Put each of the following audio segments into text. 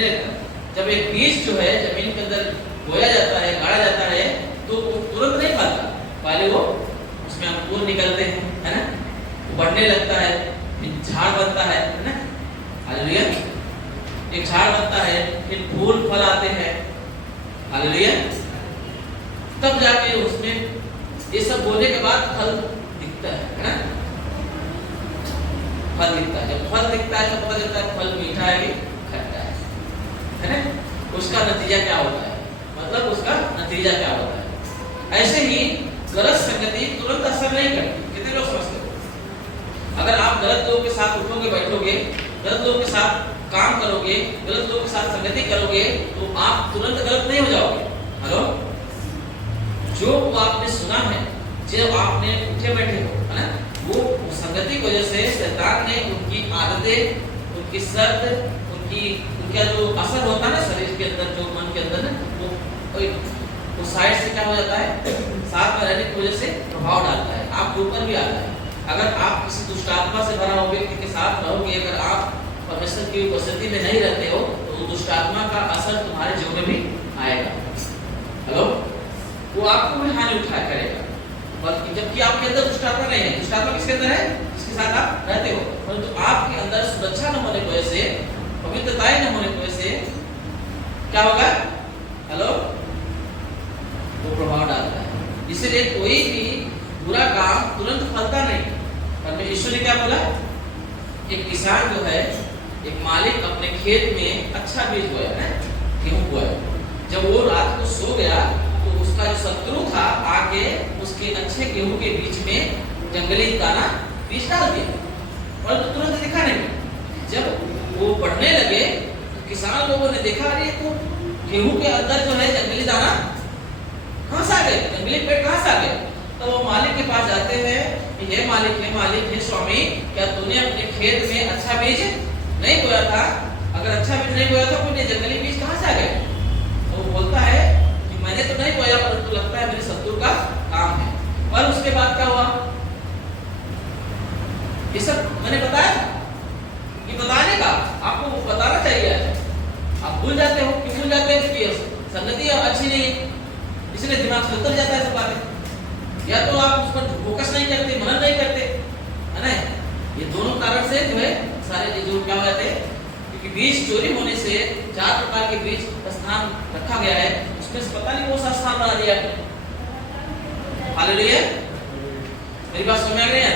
नहीं लगता। जब एक बीज जो है जमीन के अंदर बोया जाता है, गाड़ा जाता है, तो वो तुरंत नहीं फलता, पहले वो उसमें अंकुर निकलते हैं, है ना, वो बढ़ने लगता है, फिर झाड़ बनता है ना, हालेलुया, एक झाड़ बनता है, फिर फूल फल आते हैं, हालेलुया, तब जाके उसमें ये सब बोने के बाद फल दिखता है ना, फल दिखता है। जब फल दिखता है तो पता चलता है फल मीठा है कि खट्टा है ना, उसका नतीजा क्या होता है, मतलब उसका नतीजा क्या होता है। ऐसे ही गलत संगति तुरंत असर नहीं करती, कितने लोग समझते हो? अगर आप गलत लोगों के साथ उठोगे बैठोगे, गलत लोगों के साथ काम करोगे, गलत लोगों के साथ संगति करोगे, तो आप तुरंत गलत नहीं हो जाओगे। हेलो, जो आपने सुना है, जब आपने उठे बैठे हो, है ना, वो संगति की वजह से शैतान ने उनकी आदतें, उनकी शर्त, उनका जो असर होता है ना शरीर के अंदर, जो मन के अंदर ना, वो साइड से क्या हो जाता है, साथ में रहने की वजह से प्रभाव डालता है, आपके ऊपर भी आता है। अगर आप किसी दुष्ट आत्मा से भरा हुए व्यक्ति के साथ रहोगे, अगर आप परमेश्वर की उपस्थिति में नहीं रहते हो, तो दुष्ट आत्मा का असर तुम्हारे जीवन में भी आएगा। हेलो, वो आपको भी हानि उठा करेगा, बल्कि जबकि आपके अंदर दुष्ट आत्मा नहीं है। दुष्ट आत्मा किसके अंदर है? जिसके साथ आप रहते हो। परंतु आपके अंदर सुरक्षा न होने की वजह से, पवित्रता न होने की वजह से क्या होगा? हेलो, वो प्रभाव डालता है। इसलिए कोई भी बुरा काम तुरंत फलता नहीं। परमेश्वर ने क्या बोला? एक किसान जो है, एक मालिक अपने खेत में अच्छा बीज बोया है, गेहूं बोया, जब वो रात को सो गया तो उसका जो शत्रु था आके उसके अच्छे गेहूं के बीच में जंगली दाना बीज डाल दिया, और तो तुरंत दिखा नहीं। जब वो बढ़ने लगे तो किसान लोगों ने देखा, अरे तो गेहूं के अंदर जो है जंगली दाना कहां से आ गए, जंगली पेड़ कहां से आ गए? तो वो मालिक के पास जाते हैं, हे मालिक, हे मालिक, हे स्वामी, क्या तूने अपने खेत में अच्छा बीज नहीं बोया था? अगर अच्छा बीज नहीं बोया था तो जंगली बीज कहां से आ गए? तो वो बोलता है कि मैंने तो नहीं बोया, परंतु लगता है मेरे शत्रु का काम है। और उसके बाद क्या हुआ? ये सब मैंने बताया था, ये बताने का आपको बताना चाहिए। आप भूल जाते हो, क्यों भूल जाते हैं? क्योंकि संगति अच्छी नहीं है, इसलिए दिमाग से उतर जाता है सब बातें, या तो आप उस पर फोकस नहीं करते, मनन नहीं करते, है ना। ये दोनों कारण से जो है सारे जो क्या होते हैं, क्योंकि बीज चोरी होने से 4 प्रकार के बीज का स्थान रखा गया है, उसमें से पता नहीं कौन सा स्थान बना दिया। हालेलुया, मेरी बात समझ आ गई है?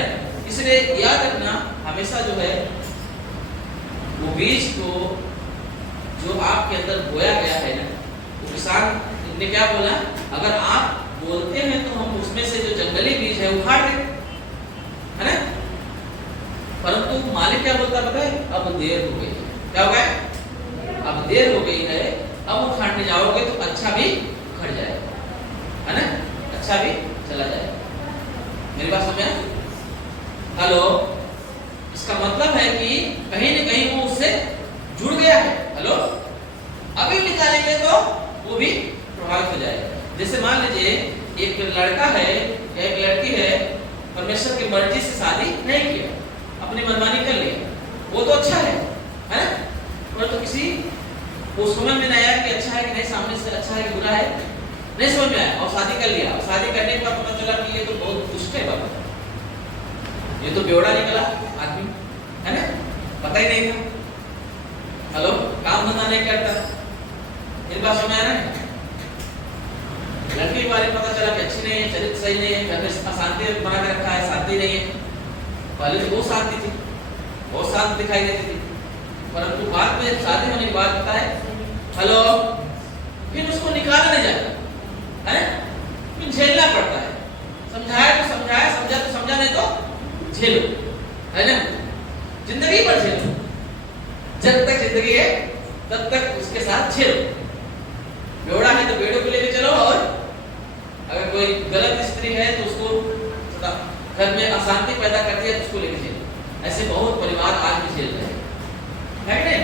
इसलिए याद रखना हमेशा जो है वो बीज को जो आपके अंदर बोया गया है ना, वो किसान ने क्या बोला? अगर आप बोलते हैं तो हम उसमें से जो जंगली बीज है उखाड़ दें, है ना। परंतु मालिक क्या बोलता है पता है? अब देर हो गई है। क्या हो गया? अब देर हो गई है, अब उखाड़ने जाओगे तो अच्छा भी उखड़ जाएगा, है ना, अच्छा भी चला जाएगा। मेरी बात समझ? हेलो, इसका मतलब है कि कहीं न कहीं वो उससे जुड़ गया है। हेलो, अभी निकालेंगे तो वो भी प्रभावित हो जाएगा। जैसे मान लीजिए एक लड़का है या एक लड़की है, परमेश्वर की मर्जी से शादी नहीं किया, अपनी मनमानी कर लिया, वो तो अच्छा है ना, पर तो किसी वो समझ में नहीं आया कि अच्छा है कि नहीं, सामने से अच्छा है कि बुरा है, नहीं समझ में आया, और शादी कर लिया। और शादी करने के बाद पता चला कि ये तो बहुत दुष्ट है बाबा, ये तो बेवड़ा निकला आदमी, है ना, पता ही नहीं था। हेलो, काम धंधा नहीं करता, इस बात समझ आ रहा है? लड़की के बारे में पता चला कि अच्छी नहीं है, चरित्र सही नहीं है, घर में अशांति बना के रखा है, शांति नहीं है। पहले तो बहुत शांति थी, बहुत शांत दिखाई देती थी, परंतु बाद में शादी होने के बाद पता है, हेलो, फिर उसको निकाला नहीं जाता है, फिर झेलना पड़ता है। समझाया तो समझाया, समझा तो समझा, नहीं तो झेलो, है ना, जिंदगी पर झेलो, जब तक जिंदगी है तब तक उसके साथ झेलो। बेवड़ा है तो बेड़ों को लेके चलो, और अगर कोई गलत स्त्री है तो उसको घर में अशांति पैदा करती है तो उसको लेके चलो। ऐसे बहुत परिवार आज भी झेल रहे हैं, है नहीं?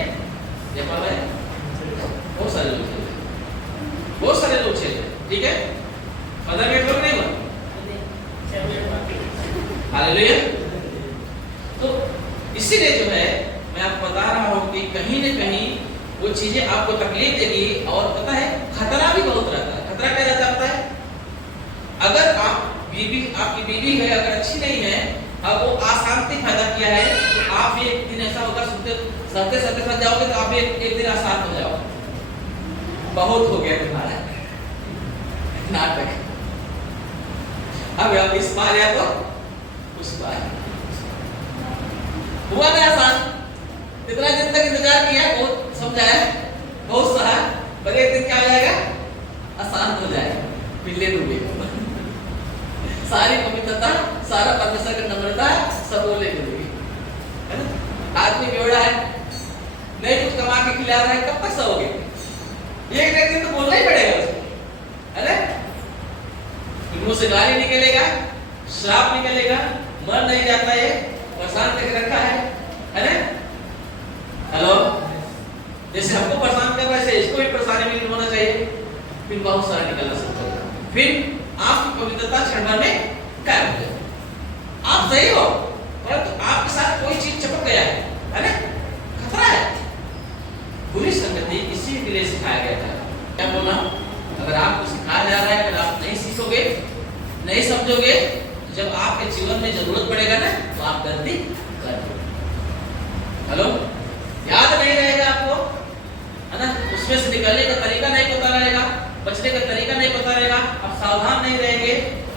बहुत सारे लोग झेल रहे हैं, बहुत सारे लोग झेल रहे हैं, ठीक है। 15 मिनट लोग नहीं हुआ, हालेलुया। तो इसीलिए जो है मैं आपको बता रहा हूं कि कहीं न कहीं वो वो चीजें आपको तकलीफ देगी और पता है खतरा भी बहुत रहता है। खतरा क्या रहता है? अगर आपकी बीवी है अगर अच्छी नहीं है, अब वो अशांति पैदा किया है, तो आप भी एक दिन ऐसा होगा सहते सहते जाओगे तो आप भी एक दिन अशांत हो जाओगे। बहुत हो गया तुम्हारा नाटक, अब इस बार या तो उस बार हुआ ना आसान। इतना दिन तक इंतजार किया, बहुत समझाया, बहुत सहा, पर एक दिन क्या हो जाएगा? अशांत हो जाएगा, पिल्ले डूबेगा। सारी पवित्रता, सारा परमेश्वर का नम्रता सब वो ले लेगी, है ना? आदमी बेवड़ा है, नहीं कुछ कमा के खिला रहा है, कब तक सहोगे? एक दिन तो बोलना ही पड़ेगा उसको, है ना? मुंह से गाली निकलेगा, श्राप निकलेगा, मन नहीं जाता है, परेशान करके रखा है ना? हेलो, जैसे हमको परेशान कर रहा है, इसको भी परेशानी में होना चाहिए, फिर बहुत सारा निकलना सकता है। फिर आपकी पवित्रता क्षण भर में गायब हो जाए। आप सही हो, परंतु आपके साथ कोई चीज चिपक गया है ना? खतरा है। बुरी संगति इसी के लिए सिखाया गया था। क्या बोला? अगर आपको सिखाया जा रहा है, अगर आप नहीं सीखोगे, नहीं समझोगे, तो जब आपके जीवन में जरूरत पड़ेगा ना, तो आप गलती कर दोगे। हेलो, याद नहीं रहेगा आपको, है ना? उसमें से निकलने का तरीका नहीं पता रहेगा, बचने का तरीका नहीं पता रहेगा, आप सावधान नहीं रहेंगे,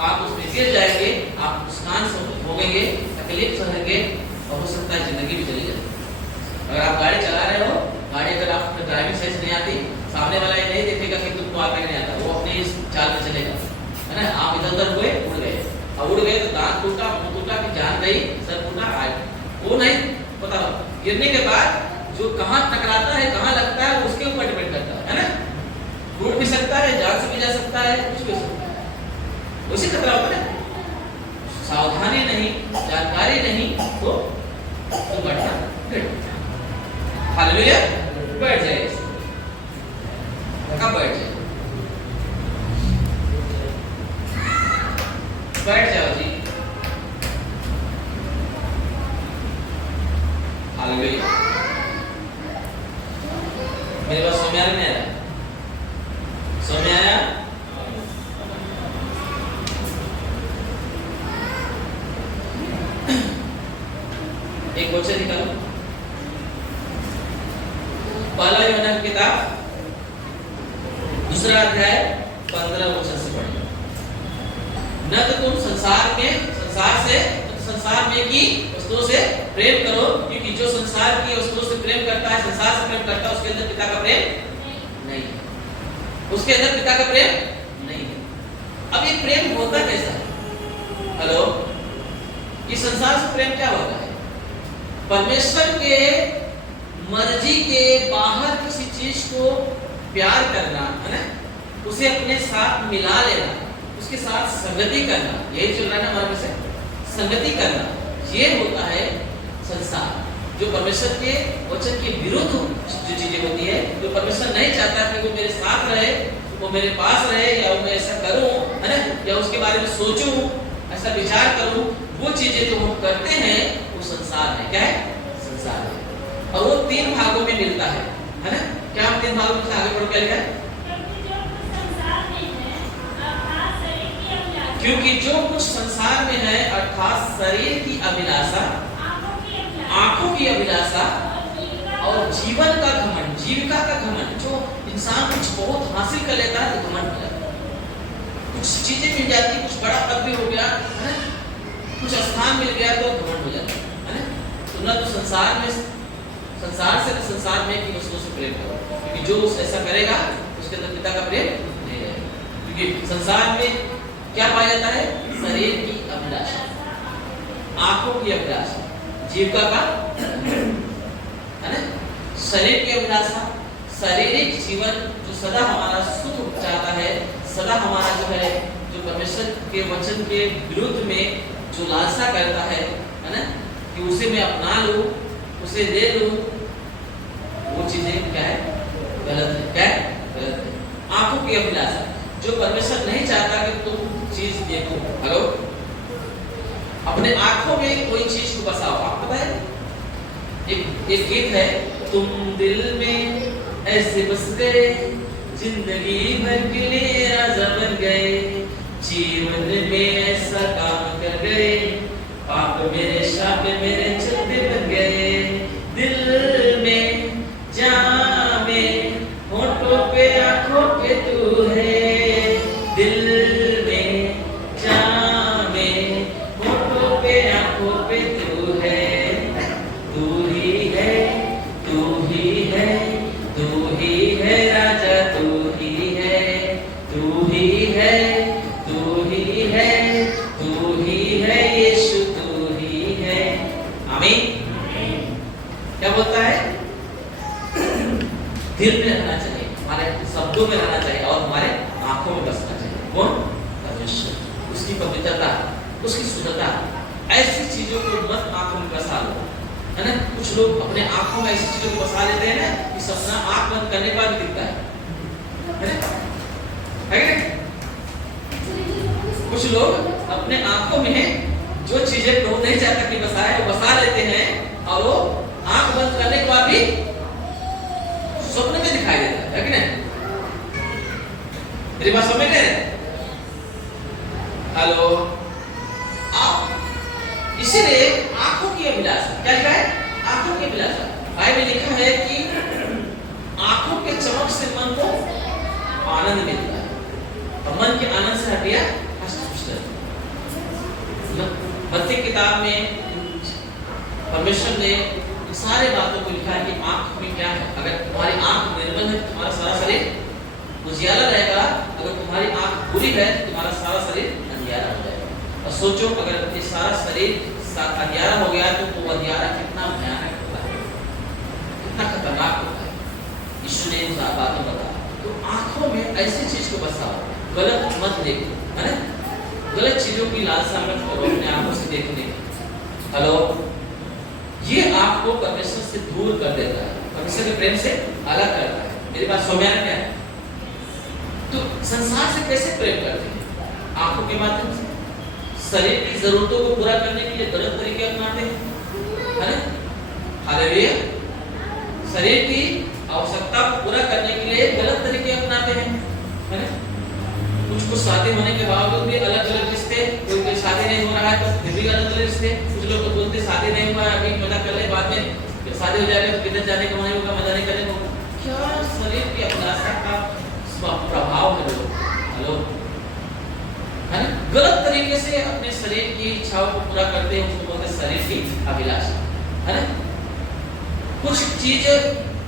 आप उसमें गिर जाएंगे, आप नुकसान भोगेंगे, तकलीफ सहेंगे और हो सकता है जिंदगी भी चली जाए। अगर आप गाड़ी चला रहे हो, गाड़ी अगर आप ड्राइविंग सेंस नहीं आती, सामने वाला ये नहीं देखेगा कि तुमको आता ही नहीं आता, वो अपनी इस चाल में चलेगा, है ना? आप इधर उधर हुए, उड़ गए, और उड़ गए तो दांत टूटा, मुंह टूटा, कि जान गई, सर टूटा, वो नहीं पता। गिरने के बाद जो कहाँ टकराता है, कहाँ लगता है, उसके ऊपर डिपेंड करता है ना? टूट भी सकता है, जान से भी जा सकता है, कुछ भी हो सकता है, उसी खतरा होता है। सावधानी नहीं, जानकारी नहीं, तो घटना घट। हालेलुया, बैठ जाए, कब बैठ जाए? बैठ जाओ जी। हालेलुया। मेरे पास समझ आ नहीं आ रहा? समझ आया? एक क्वेश्चन निकालो। पहला यूहन्ना की किताब दूसरा अध्याय 15 वचन से पढ़िए। न तो तुम संसार में की वस्तुओं से प्रेम करो, क्योंकि जो संसार की वस्तुओं से प्रेम करता है, संसार से प्रेम करता है, उसके अंदर पिता का प्रेम नहीं है। उसके अंदर पिता का प्रेम नहीं है। अब ये प्रेम होता कैसा है? हेलो, ये संसार से प्रेम क्या होता है? परमेश्वर के मर्जी के बाहर किसी चीज को प्यार करना, है ना? उसे अपने साथ मिला लेना, उसके साथ संगति करना, यही चल रहा है ना हमारे में से, संगति करना, ये होता है संसार। जो परमेश्वर के वचन के विरुद्ध जो चीजें होती है, जो परमेश्वर नहीं चाहता कि वो मेरे साथ रहे, वो मेरे पास रहे, या मैं ऐसा करूं, है ना, या उसके बारे में सोचूं, ऐसा विचार करूं, वो चीजें जो हम करते हैं वो संसार है। क्या है? संसार है। और वो 3 भागों में मिलता है ना? क्या हम 3 भागों में से आगे बढ़ के लिखा है? क्योंकि जो कुछ संसार में है, अर्थात शरीर की अभिलाषा, आंखों की अभिलाषा और जीवन का घमंड, जीविका का घमंड, जो इंसान कुछ बहुत हासिल कर लेता है तो घमंड हो जाता है। कुछ चीजें मिल जाती, कुछ बड़ा पद भी हो गया, है ना, कुछ स्थान मिल गया तो घमंड हो जाता है ना? तो न तो संसार से संसार में की वस्तुओं से प्रेम करो, क्योंकि जो ऐसा करेगा उसके अंदर पिता का प्रेम नहीं रहेगा। क्योंकि संसार में क्या पाया जाता है? शरीर की अभिलाषा, आंखों की अभिलाषा, जीविका का, है ना, शरीर की अभिलाषा, शारीरिक जीवन जो सदा हमारा सुख चाहता है, सदा हमारा जो है, जो परमेश्वर के वचन के विरुद्ध में जो लालसा करता है ना, कि उसे मैं अपना लूं, उसे ले लूं, वो चीजें क्या है? गलत है। क्या है? गलत है। आंखों की अभिलाषा, जो परमेश्वर नहीं चाहता कि तुम चीज देखो। हेलो, अपने आंखों में कोई चीज को बसाओ। आपको पता है एक गीत है, तुम दिल में ऐसे बस गए, जिंदगी भर के लिए राजा बन गए, जीवन में ऐसा काम कर गए, पाप मेरे शाप मेरे चलते बन गए, दिल में जान में होठों पे आंखों पे तू है, दिल में जान में होठों पे आंखों पे तू है, तू ही है, तू ही है, तू ही है राजा, तू ही है, तू ही है, तू ही है, तू ही है यीशु, तू ही है। आमीन। क्या बोलता है? दिल में रहना चाहिए, हमारे शब्दों में रहना चाहिए और हमारे आंखों में बसना चाहिए। कौन? परमेश्वर, उसकी पवित्रता, उसकी शुद्धता। ऐसी चीजों को मत आंखों में बसा लो, है ना? कुछ लोग अपने आंखों में ऐसी चीजों को बसा लेते हैं ना कि सपना आंख बंद करने के बाद दिखता है ना? है ना? कुछ लोग अपने आंखों में जो चीजें वो नहीं चाहता कि बसाए वो बसा लेते हैं और वो आंख बंद करने के बाद भी स्वप्न में दिखाई देता है कि नहीं? मेरी बात समझ रहे हैं? हेलो, आप इसीलिए आंखों की अभिलाषा, क्या लिखा है? आंखों की अभिलाषा। बाइबल में लिखा है कि आंखों के चमक से मन को आनंद मिलता है और मन के आनंद से हटिया मत्ती किताब में परमेश्वर ने सारे बातों को लिखा है कि आंख में क्या है। अगर तुम्हारी आंख निर्मल है तुम्हारा सारा शरीर उजियाला रहेगा, अगर तुम्हारी आंख बुरी है तो तुम्हारा सारा शरीर अंधियारा हो जाएगा। और सोचो अगर ये सारा शरीर अंधियारा हो गया तो वो अंधियारा कितना भयानक होता है, कितना खतरनाक होता है। यीशु ने इन बातों को बताया। तो आंखों में ऐसी चीज को बसाओ, गलत मत देखो, है ना? गलत चीजों की लालसा मत करो अपने आंखों से देखने। हेलो, ये आपको परमेश्वर से दूर कर देता है, परमेश्वर के प्रेम से अलग करता है। मेरी बात समझ में क्या है? तो संसार से कैसे प्रेम करते हैं? आंखों के माध्यम से। शरीर की जरूरतों को पूरा करने के लिए गलत तरीके अपनाते हैं, है ना? हालेलुया। शरीर की आवश्यकता को पूरा करने के लिए गलत तरीके अपनाते हैं, है ना? कुछ शादी होने के बावजूद भी अलग अलग रिश्ते, कोई शादी नहीं हो रहा है तो फिर भी अलग अलग रिश्ते। कुछ लोग तो बोलते शादी नहीं हुआ है अभी मजा कर ले, बाद में जब शादी हो जाएगा तो किधर जाने का मन होगा, मजा नहीं करने को। क्या शरीर की अभिलाषा का प्रभाव है लोग, हेलो, है ना? गलत तरीके से अपने शरीर की इच्छाओं को पूरा करते हैं, उसको बोलते हैं शरीर की अभिलाषा, है ना? कुछ चीज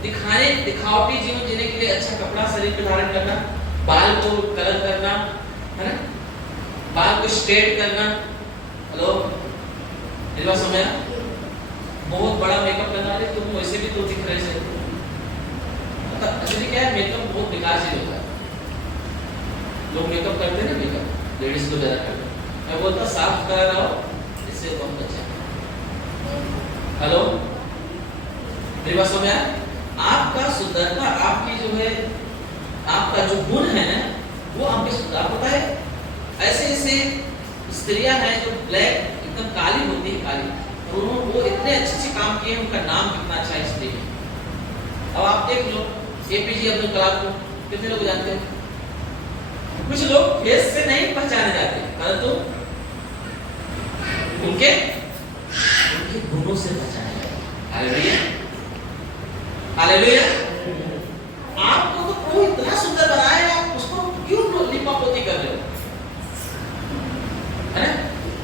दिखावटी जीवन जीने के लिए अच्छा कपड़ा शरीर पे धारण करना, बाल को कलर करना, है ना? बाल को स्ट्रेट करना। हेलो, मेरी बात समझ? बहुत बड़ा मेकअप लगा ले तुम, वैसे भी तो दिख रहे से। एक्चुअली क्या है, मेकअप बहुत बेकार चीज होता है। लोग मेकअप करते हैं ना, मेकअप लेडीज को ज्यादा करते हैं। मैं बोलता साफ करा रहो, इससे बहुत अच्छा। हेलो, मेरी बात समझ? आपका सुंदरता, आपकी जो है, आपका जो गुण है ना, वो आपके सुधार होता है। ऐसे ऐसे स्त्रियां हैं जो ब्लैक एकदम काली होती है, काली, और वो इतने अच्छे काम किए, उनका नाम कितना अच्छा है स्त्री में। अब आप देख लो एपीजे अब्दुल कलाम को कितने लोग जानते हैं? कुछ लोग फेस से नहीं पहचाने जाते, परंतु उनके गुणों से पहचाने जाते। Hallelujah, hallelujah. आपको तो प्रभु इतना सुंदर बनाया है, आप उसको क्यों लिपापोती कर रहे हो, है ना?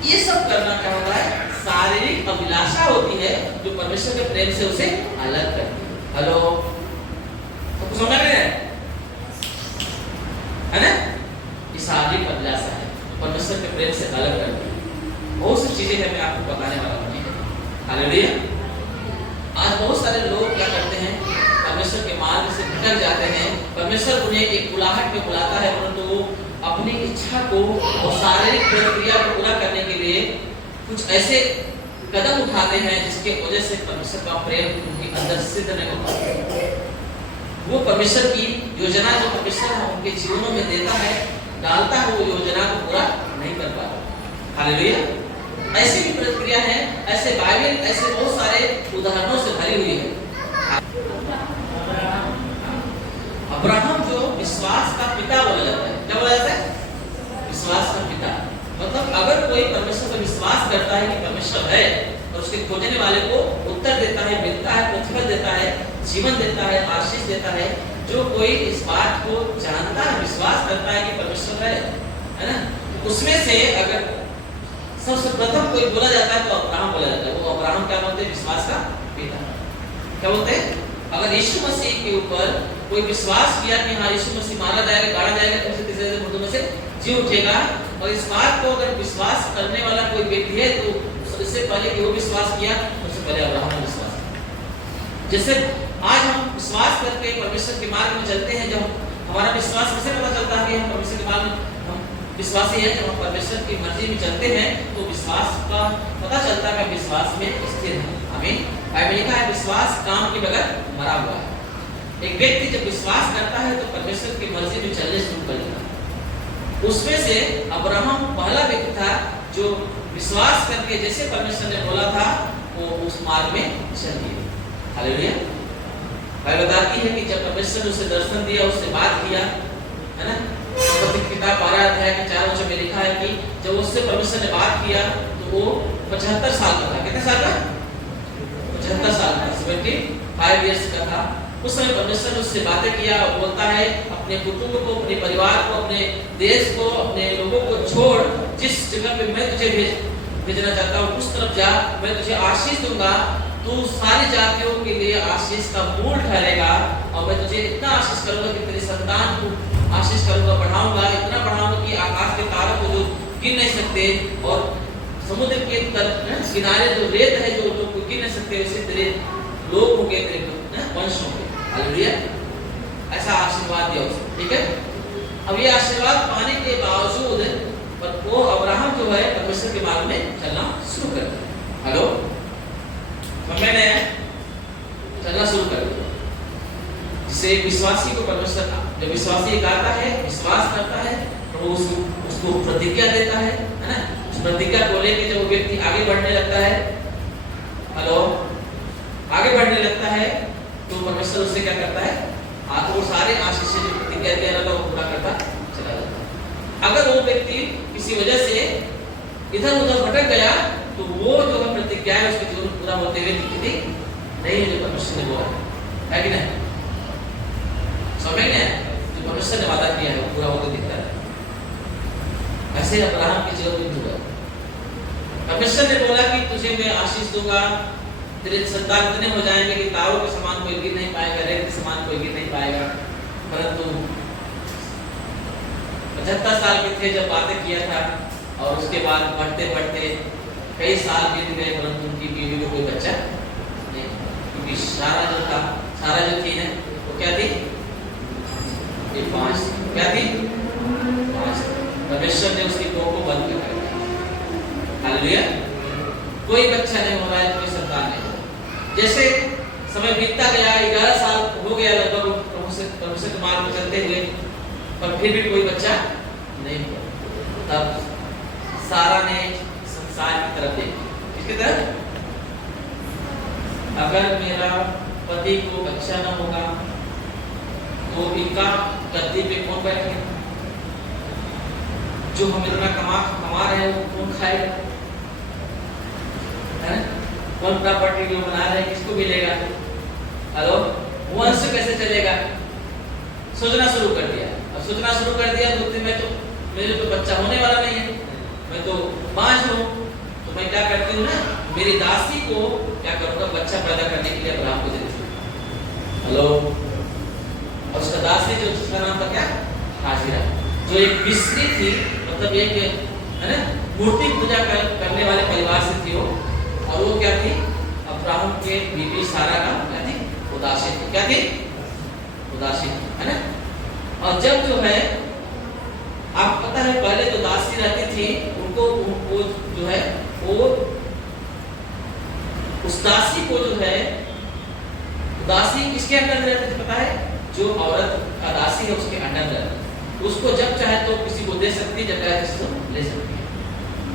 ये सब करना क्या होता है? शारीरिक अभिलाषा होती है जो परमेश्वर के प्रेम से उसे अलग करती है। हेलो, तो समझ रहे हैं, है ना? ये शारीरिक अभिलाषा है परमेश्वर के प्रेम से अलग करती है। बहुत सी चीजें हैं, मैं आपको बताने वाला हूँ। हालेलुया। आज बहुत सारे लोग क्या करते हैं, परमेश्वर के मार्ग से भटक जाते हैं। परमेश्वर उन्हें एक बुलाहट में बुलाता है, परंतु वो अपनी इच्छा को और शारीरिक प्रक्रिया को पूरा करने के लिए कुछ ऐसे कदम उठाते हैं जिसके वजह से परमेश्वर का प्रेम उनके अंदर सिद्ध नहीं होता। वो परमेश्वर की योजना जो परमेश्वर उनके जीवनों में देता है, डालता है, वो योजना को पूरा नहीं कर पाता। हालेलुया। ऐसी भी प्रक्रिया है, ऐसे बाइबल ऐसे बहुत सारे उदाहरणों से भरी हुई है। अब्राहम जो विश्वास का पिता बोला जाता है, क्या बोला जाता है? विश्वास का पिता। मतलब अगर कोई परमेश्वर पर विश्वास करता है कि परमेश्वर है और उसके खोजने वाले को उत्तर देता है, मिलता है, प्रतिफल देता है, जीवन देता है, आशीष देता है, जो कोई इस बात को जानता है, विश्वास करता है कि परमेश्वर है ना, उसमें से अगर सबसे प्रथम कोई बोला जाता है तो अब्राहम बोला जाता है। वो अब्राहम क्या बोलते हैं? विश्वास का पिता। क्या बोलते हैं? अगर यीशु मसीह के ऊपर कोई विश्वास किया कि हाँ यीशु मसीह मारा जाएगा, गाड़ा जाएगा, तो उसे तीसरे दिन मुर्दों में से जी उठेगा, और इस बात को अगर विश्वास करने वाला कोई व्यक्ति है तो इससे पहले कि वो विश्वास किया, उससे पहले अब्राहम ने विश्वास किया। जैसे आज हम विश्वास करके परमेश्वर के मार्ग में चलते हैं, जब हमारा विश्वास कैसे पता चलता है कि हम परमेश्वर के मार्ग में हम विश्वासी हैं? जब हम परमेश्वर की मर्जी में चलते हैं तो विश्वास का पता चलता है कि विश्वास में स्थिर है। आमीन। बाइबल लिखा है विश्वास काम के बगैर मरा हुआ है। एक व्यक्ति जब विश्वास करता है तो परमेश्वर की मर्जी में चलने शुरू कर देता है। उसमें से अब्राहम पहला व्यक्ति था जो विश्वास करके जैसे परमेश्वर ने बोला था वो उस मार्ग में चल दिए। हालेलुया। बाइबल बताती है कि जब परमेश्वर ने उसे दर्शन दिया, उससे बात किया, है ना, किताब 12 अध्याय के 4 वचन में लिखा है कि जब उससे परमेश्वर ने बात किया तो वो 75 साल का था। कितने साल का? 75 साल का, 75 इयर्स का था। उस समय परमेश्वर ने उससे बातें किया, बोलता है अपने कुटुंब को, अपने परिवार को, अपने देश को, अपने लोगों को छोड़, जिस जगह पे मैं तुझे भेजना चाहता हूँ उस तरफ जा, मैं तुझे आशीष दूंगा, तू सारी जातियों के लिए आशीष का मूल ठहरेगा, और मैं तुझे इतना आशीष करूंगा कि तेरे संतान को आशीष करूंगा, बढ़ाऊंगा, इतना बढ़ाऊंगा कि आकाश के तारों को जो गिन नहीं सकते, और समुद्र के किनारे जो रेत है जो लोग गिन नहीं सकते, वैसे तेरे लोग होंगे, तेरे वंश होंगे। हालेलुया। ऐसा आशीर्वाद दिया उसे। ठीक है। अब ये आशीर्वाद पाने के बावजूद वो अब्राहम जो है परमेश्वर के मार्ग में चलना शुरू कर दिया। हेलो, मैंने चलना शुरू कर दिया। जिसे विश्वासी को परमेश्वर, जब विश्वासी कहता है, विश्वास करता है, तो उसको प्रतिज्ञा देता है ना। उस प्रतिज्ञा को लेकर जब वो व्यक्ति आगे बढ़ने लगता है, हेलो, आगे बढ़ने लगता है, तो परमेश्वर उससे क्या करता है? वो सारे आशीष जो प्रतिज्ञा दिया रहता है वो पूरा करता चला जाता है। अगर वो व्यक्ति किसी वजह से इधर उधर भटक गया तो वो जो है प्रतिज्ञा है उसके जीवन पूरा होते हुए दिखती नहीं है, जो परमेश्वर ने बोला है कि नहीं? समझ में जो परमेश्वर ने वादा किया है वो पूरा होते दिखता है। ऐसे अब्राहम के जीवन में हुआ। परमेश्वर ने बोला कि तुझे मैं आशीष दूंगा, तेरे संतान इतने हो जाएंगे कि तारों के समान कोई गिर नहीं पाएगा, रेत के समान कोई गिर नहीं पाएगा। परंतु 75 साल के थे जब बातें किया था, और उसके बाद बढ़ते बढ़ते कई साल बीत गए, परंतु उनकी बीवी को कोई बच्चा नहीं, क्योंकि सारा जो था, सारा जो थी ना, वो क्या थी? ये 5 क्या थी? 5। परमेश्वर ने उसकी कोख को बंद कर दिया। हालेलुया। कोई बच्चा नहीं हो रहा है, कोई संतान नहीं। जैसे समय बीतता गया, 11 साल हो गया लगभग परमेश्वर के मार्ग में चलते हुए, पर फिर भी कोई बच्चा नहीं हुआ। तब सारा ने संसार की तरफ देखा। किसकी तरफ? अगर मेरा पति को बच्चा न होगा तो इनका गद्दी पे कौन बैठेगा? जो हम इतना कमा रहे हैं वो कौन खाएगा? है? कौन प्रॉपर्टी जो बना रहे हैं किसको मिलेगा? हेलो, वंश कैसे चलेगा? सोचना शुरू कर दिया। अब सोचना शुरू कर दिया तो मेरे तो बच्चा होने वाला नहीं है, मैं तो 5 हूँ, तो मैं क्या करती हूँ ना, मेरी दासी को क्या करूँगा, बच्चा पैदा करने के लिए अब्राहम को देती हूँ। हेलो, और उसका दासी जो, उसका नाम था क्या? हाजिरा, जो एक मिस्री थी, मतलब एक है ना, मूर्ति पूजा करने वाले परिवार से थी वो। और वो क्या थी? अब्राहम के बीबी सारा का क्या थी? उदासी थी। क्या थी? उदासी, है ना। और जब जो है, आप पता है पहले जो दासी रहती थी उनको वो जो है वो उस दासी को जो है, दासी किसके अंडर रहती थी पता है? जो औरत का दासी है उसके अंडर रहती, उसको जब चाहे तो किसी को दे सकती, जब चाहे किसी को ले सकती है।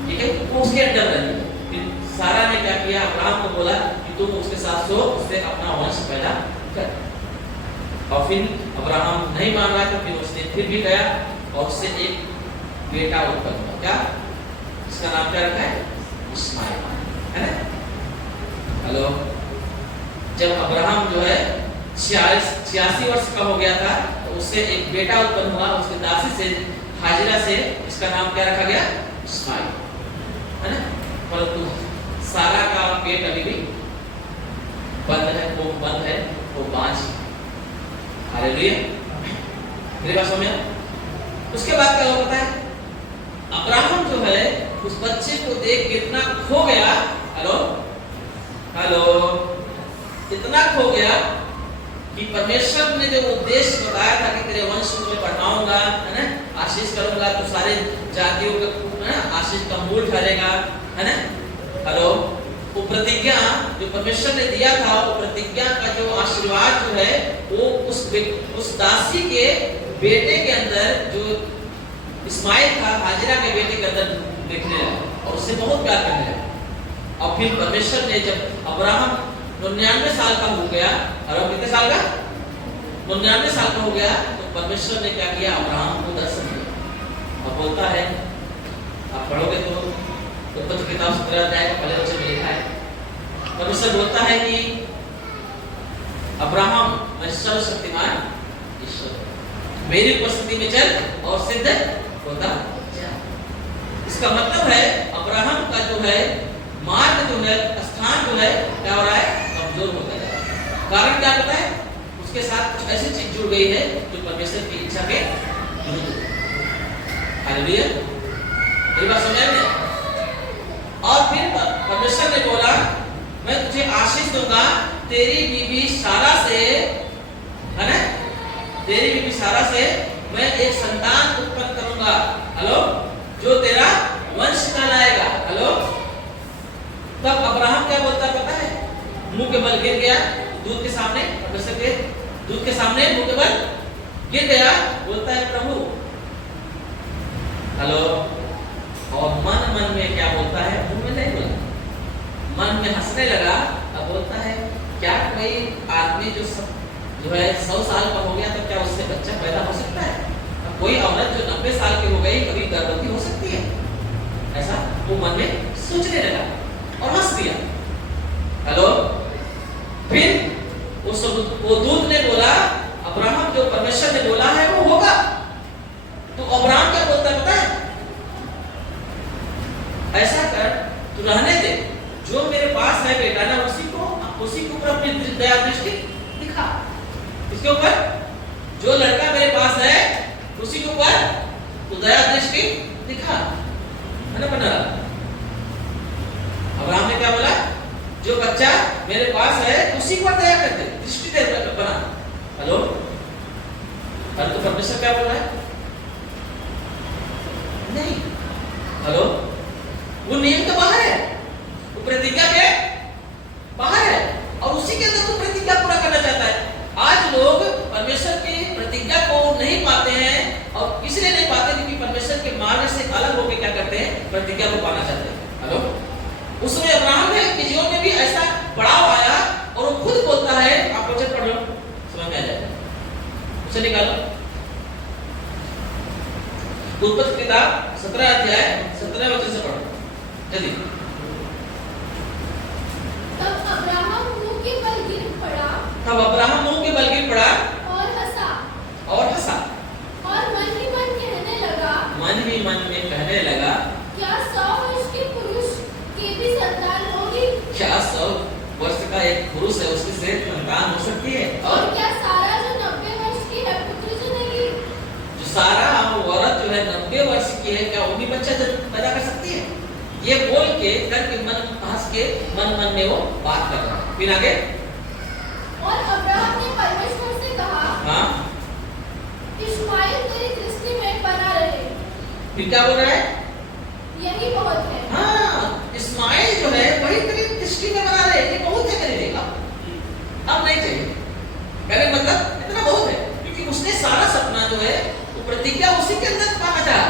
ठीक है, वो उसके अंडर रहती है। फिर सारा ने क्या किया? अब्राहम को बोला कि तुम उसके साथ सो, उससे अपना वंश पैदा कर। और फिर अब्राहम नहीं मान रहा था, फिर उसने फिर भी गया और उससे एक बेटा उत्पन्न हुआ। क्या? इसका नाम क्या रखा है? इस्माइल, है ना? हेलो, जब अब्राहम जो है 86 वर्ष का हो गया था तो उससे एक बेटा उत्पन्न हुआ, उसके दासी से हाजिरा से। इसका नाम क्या रखा गया? इस्माइल, है ना? परंतु सारा का पेट अभी भी बंद है, वो बंद है, वो बांझ। हालेलुया, मेरी बात समझ? उसके बाद क्या होता है? अब्राहम जो है उस बच्चे को देख के इतना खो गया। हेलो हेलो, इतना खो गया कि परमेश्वर ने जो उद्देश्य बताया था कि तेरे वंश को मैं बढ़ाऊंगा, है ना, आशीष करूंगा, तो सारे जातियों का आशीष का मूल ठहरेगा, है ना? हेलो, वो प्रतिज्ञा जो परमेश्वर ने दिया था, वो प्रतिज्ञा का जो आशीर्वाद जो है वो उस दासी के बेटे के अंदर, जो इस्माइल था, हाजिरा के बेटे के अंदर देखने लगा और उससे बहुत प्यार करने लगा। और फिर परमेश्वर ने, जब अब्राहम 99 साल का हो गया, और कितने साल का? 99 साल का हो गया, तो परमेश्वर ने क्या किया? अब्राहम को दर्शन दिया और बोलता है, आप पढ़ोगे तो उत्पत्ति किताब 17 अध्याय का पहले वचन में लिखा है। परमेश्वर बोलता है कि अब्राहम, मैं सर्वशक्तिमान ईश्वर, मेरी उपस्थिति में चल और सिद्ध होता जा। इसका मतलब है अब्राहम का जो है मार्ग जो है, स्थान जो है, क्या हो रहा है? कमजोर होता जा रहा है। कारण क्या पता है? उसके साथ कुछ ऐसी चीज जुड़ गई है जो परमेश्वर की इच्छा के विरुद्ध है। हालेलुया, मेरी बात समझ में? और फिर परमेश्वर ने बोला, मैं तुझे आशीष दूंगा, तेरी बीबी सारा से, है ना, तेरी बीबी सारा से मैं एक संतान उत्पन्न करूंगा। हेलो, जो तेरा वंश कहलाएगा। हेलो, तब अब्राहम क्या बोलता पता है? मुंह के बल गिर गया दूध के सामने, परमेश्वर के दूध के सामने मुंह के बल गिर गया, बोलता है प्रभु। हेलो, और मन में क्या बोलता है? मुंह में नहीं बोला, मन में हंसने लगा। अब बोलता है, क्या कोई आदमी जो है 100 साल का हो गया तो क्या उससे बच्चा पैदा हो सकता है? अब कोई औरत जो 90 साल की हो गई कभी गर्भवती हो सकती है? ऐसा वो मन में सोचने लगा और हंस दिया। हेलो, फिर वो दूत ने बोला, अब्राहम जो परमेश्वर ने बोला है वो होगा। तो अब्राहम क्या बोलता है पता है? ऐसा कर, तू रहने दे, जो मेरे पास है बेटा ना, उसी को ऊपर अपनी दया दृष्टि दिखा। इसके ऊपर जो लड़का मेरे पास है उसी के ऊपर तू दया दृष्टि दिखा, है ना? बना अब्राहम ने क्या बोला? जो बच्चा मेरे पास है उसी पर दया करते, दृष्टि दे बना। हेलो, और तो परमेश्वर क्या बोल रहा है? नहीं। हेलो, वो नियम तो बाहर है, वो प्रतिज्ञा के बाहर है, और उसी के अंदर तो प्रतिज्ञा पूरा करना चाहता है। आज लोग परमेश्वर की प्रतिज्ञा को नहीं पाते हैं, और इसलिए नहीं पाते क्योंकि परमेश्वर के मार्ग से अलग होकर क्या करते हैं? प्रतिज्ञा को पाना चाहते हैं। हेलो, उस समय अब्राहम के जीवन में भी ऐसा पड़ाव आया और वो खुद बोलता है, आप वचन पढ़ लो, समझ में आ जाएगा, उसे निकालो। उत्पत्ति किताब 17 अध्याय 17 वचन से पढ़ो जल्दी। तब अब्राहम मुंह के बल गिर पड़ा और हंसा और मन ही मन में कहने लगा, क्या 100 वर्ष के पुरुष की भी संतान होगी? क्या 100 वर्ष का एक पुरुष है उसकी से संतान हो सकती है? और क्या सारा जो 90 वर्ष की है पुत्र जनेगी? जो सारा औरत जो है 90 वर्ष की है, क्या वो भी बच्चा पैदा कर सकती है? ये बोल के करके मन हंस के मन में वो बात कर रहा है। फिर आगे, और अब्राहम ने परमेश्वर से कहा, हाँ, इश्माएल तेरी दृष्टि में बना रहे। फिर क्या बोल रहा है? यही बहुत है। हाँ, इस्माइल जो है वही तेरी दृष्टि में बना रहे, ये बहुत है मेरे लिए, अब नहीं चाहिए। कहने मतलब इतना बहुत है, क्योंकि उसने सारा सपना जो है वो प्रतिज्ञा उसी के अंदर पाना चाहा।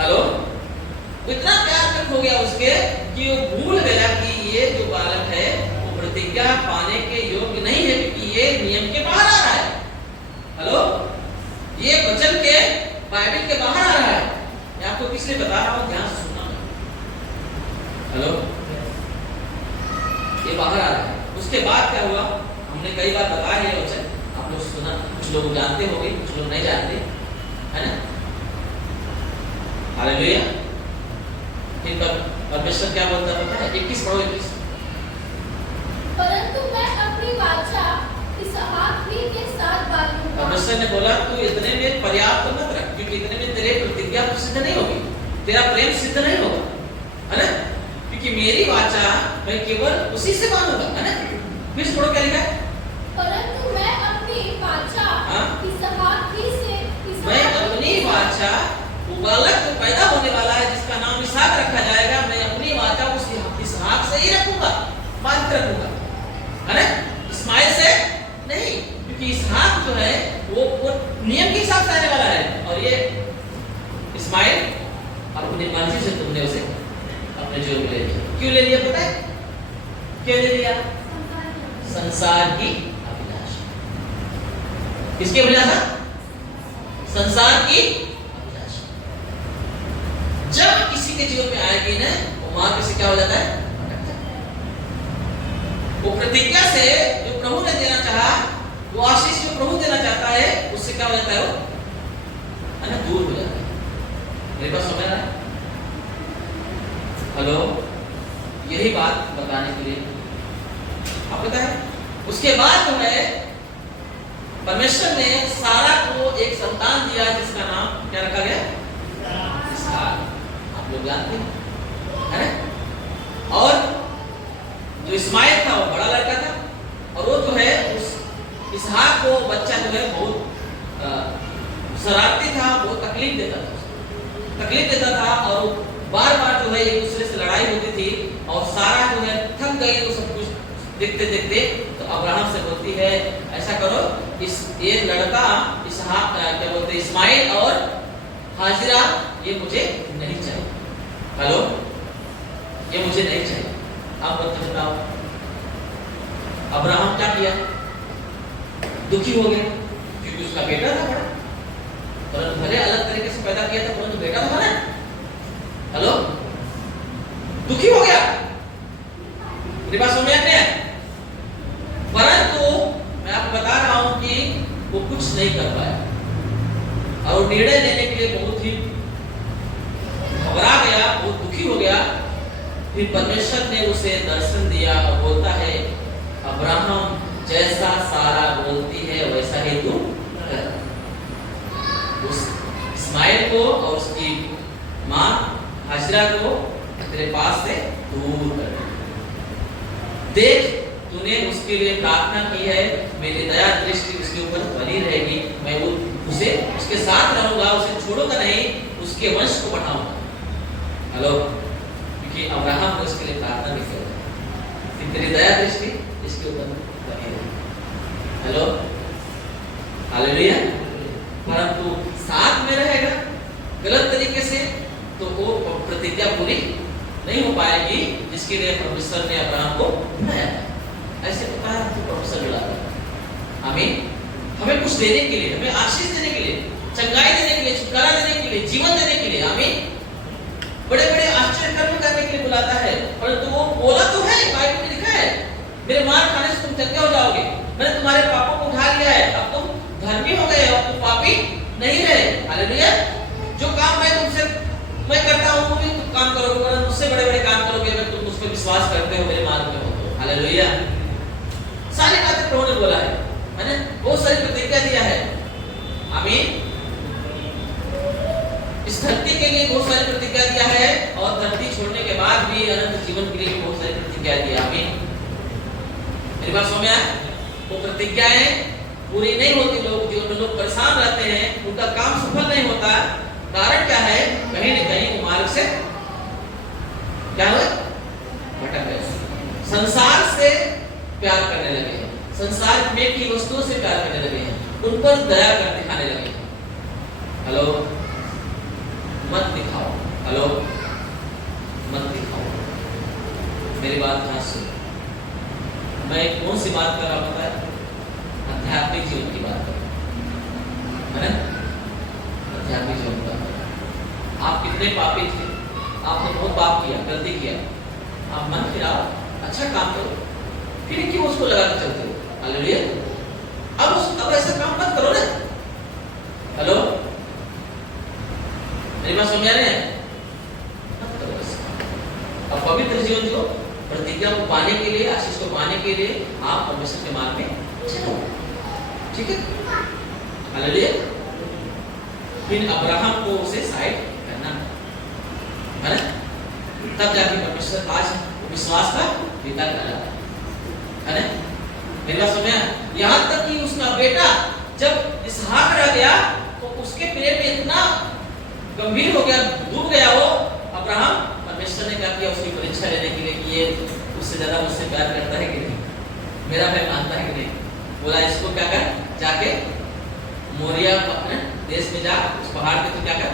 हेलो, इतना प्यार हो गया उसके कि वो भूल गया कि ये जो बालक है वो प्रतिज्ञा पाने के योग्य नहीं है, क्योंकि ये नियम के बाहर आ बाइबल के बाहर आ रहा है। मैं आपको इसलिए बता रहा हूँ, ध्यान से सुनना। हेलो, ये बाहर आ रहा है। उसके बाद क्या हुआ, हमने कई बार बताया है वचन, आप लोग सुना, कुछ लोग जानते होंगे, कुछ लोग नहीं जानते, है ना। हालेलुया। फिर परमेश्वर क्या बोलता पता है? 21 पढ़ो, 21। परंतु मैं अपनी वाचा इसहाक ही के साथ बांधूंगा। परमेश्वर ने बोला तू इतने में पर्याप्त मत रख, क्योंकि इतने में तेरे प्रतिज्ञा तो सिद्ध नहीं होगी, तेरा प्रेम सिद्ध नहीं होगा, है ना। क्योंकि मेरी वाचा मैं केवल उसी से बांधूंगा, है ना। फिर पढ़ो क्या लिखा है? परंतु मैं अपनी वाचा इसहाक ही से, मैं अपनी वाचा, वो बालक जो पैदा होने वाला है जिसका नाम इसहाक रखा जाएगा, मैं अपनी वाचा उस इसहाक से ही रखूंगा, बांध कर रखूंगा, है ना। इस्माइल से नहीं, क्योंकि इसहाक जो है वो नियम के हिसाब से आने वाला है, और ये इस्माइल अपनी मर्जी से तुमने उसे अपने जीवन में ले लिया। क्यों ले लिया पता है? क्यों ले लिया? संसार की अभिलाषा। किसकी अभिलाषा? संसार की अभिलाषा। जब किसी के जीवन में आएगी ना, वो मार्ग से क्या हो जाता है? वो प्रतिज्ञा से जो प्रभु ने देना चाहा, वो आशीष जो प्रभु देना चाहता है, उससे क्या हो जाता है? वो है ना, दूर हो जाता है। मेरे पास समझ रहा है? हेलो, यही बात बताने के लिए आप पता है, उसके बाद जो है परमेश्वर ने सारा को एक संतान दिया जिसका नाम क्या रखा गया? इसहाक। आप लोग जानते हैं, है ना। और जो इस्माइल था वो बड़ा लड़का था, और वो जो है उस इसहाक को बच्चा जो है बहुत शरारती था, बहुत तकलीफ देता था, और बार बार जो है एक दूसरे से लड़ाई होती थी, और सारा जो है थक गई वो सब कुछ देखते देखते, तो अब्राहम से बोलती है ऐसा करो, इस ये लड़का इसहाक क्या बोलते हैं, इस्माइल और हाजिरा, ये मुझे नहीं चाहिए। हेलो, ये मुझे नहीं चाहिए। आप बताओ अब्राहम क्या किया? दुखी हो गया, क्योंकि उसका बेटा था बड़ा, परंतु भले अलग तरीके से पैदा किया था, परंतु बेटा था ना। हेलो, दुखी हो गया, मेरी बात समझ में नहीं है। परंतु मैं आपको बता रहा हूं कि वो कुछ नहीं कर पाया, और निर्णय लेने के लिए बहुत ही घबरा गया, बहुत दुखी हो गया। फिर परमेश्वर ने उसे दर्शन दिया और बोलता है, अब्राहम जैसा सारा बोलती है वैसा ही तू कर। उस इस्माइल को और उसकी माँ हाजिरा को तेरे पास से दूर कर। देख, तूने उसके लिए प्रार्थना की है, मेरी दया दृष्टि उसके ऊपर बनी रहेगी, मैं वो उसे उसके साथ रहूंगा, उसे छोड़ूंगा नहीं, उसके वंश को बढ़ाऊंगा। हेलो, क्योंकि अब्राहम ने उसके लिए प्रार्थना भी की कि तेरी दया दृष्टि इसके ऊपर बनी रहेगी। Hello, hallelujah. परंतु साथ में रहेगा गलत तरीके से, तो वो प्रतिज्ञा पूरी नहीं हो पाएगी जिसके लिए परमेश्वर ने अब्राहम को बनाया। ऐसे पता है हमको परमेश्वर बुलाता है हमें कुछ देने के लिए, हमें आशीष देने के लिए, चंगाई देने के लिए, छुटकारा देने के लिए, जीवन देने के लिए, हमें बड़े बड़े आश्चर्य कर्म करने के लिए बुलाता है। परंतु वो बोला तो है, बाइबल में लिखा है, मेरे मार खाने से तुम चंगे हो जाओगे, मैंने तुम्हारे पापों को उठा लिया है, अब तुम धर्मी हो गए, अब तुम पापी नहीं रहे। हालेलुया। जो काम मैं करता हूँ वो भी तुम काम करोगे, परंतु उससे बड़े बड़े काम करोगे अगर तुम उस पर विश्वास करते हो, मेरे मार्ग में हो तो। हालेलुया। सारी बातें प्रभु ने बोला है ना, बहुत सारी प्रतिज्ञा दिया है। आमीन। इस धरती के लिए बहुत सारी प्रतिज्ञा दिया है, और धरती छोड़ने के बाद भी अनंत जीवन के लिए बहुत सारी प्रतिज्ञा दी। आमीन। मेरी बात समझ में आया? वो प्रतिज्ञाएं पूरी नहीं होती, लोग जीवन में लोग परेशान रहते हैं, उनका काम सफल नहीं होता। कारण क्या है? कहीं न कहीं वो मार्ग से क्या हुआ? भटक गए, संसार से प्यार करने लगे हैं, संसार में की वस्तुओं से प्यार करने लगे हैं, उन पर दया कर दिखाने लगे हैं। हेलो, मत दिखाओ। हेलो, मत दिखाओ। मेरी बात ध्यान सुनो। मैं कौन सी बात कर रहा हूं पता है? आध्यात्मिक जीवन की बात कर रहा हूं, है ना? आध्यात्मिक जीवन कितने पापी थे, आपने बहुत पाप किया, गलती किया, आप मन फिराओ, अच्छा काम करो, फिर क्यों उसको लगा के चलते हो? हालेलुया। अब ऐसा काम मत करो ना। हेलो, मेरी बात समझ आ रही है? मत करो ऐसा। अब पवित्र जीवन जो प्रतिज्ञा को पाने के लिए, आशीष को पाने के लिए आप परमेश्वर के मार्ग में चलो, ठीक है? हालेलुया। फिर अब्राहम को उसे साइड करना है ना, तब जाके परमेश्वर आज विश्वास का पिता कहलाता है ना। मेरी बात समझ, यहाँ तक कि उसका बेटा जब इसहाक रह गया तो उसके प्रेम में इतना गंभीर हो गया, डूब गया वो अब्राहम। परमेश्वर ने क्या किया, उसकी परीक्षा लेने के लिए कि ये उससे ज्यादा मुझसे प्यार करता है कि नहीं, मेरा भाई मानता है कि नहीं। बोला इसको क्या कर, जाके मोरिया अपने देश में जा, उस पहाड़ पे तो क्या कर,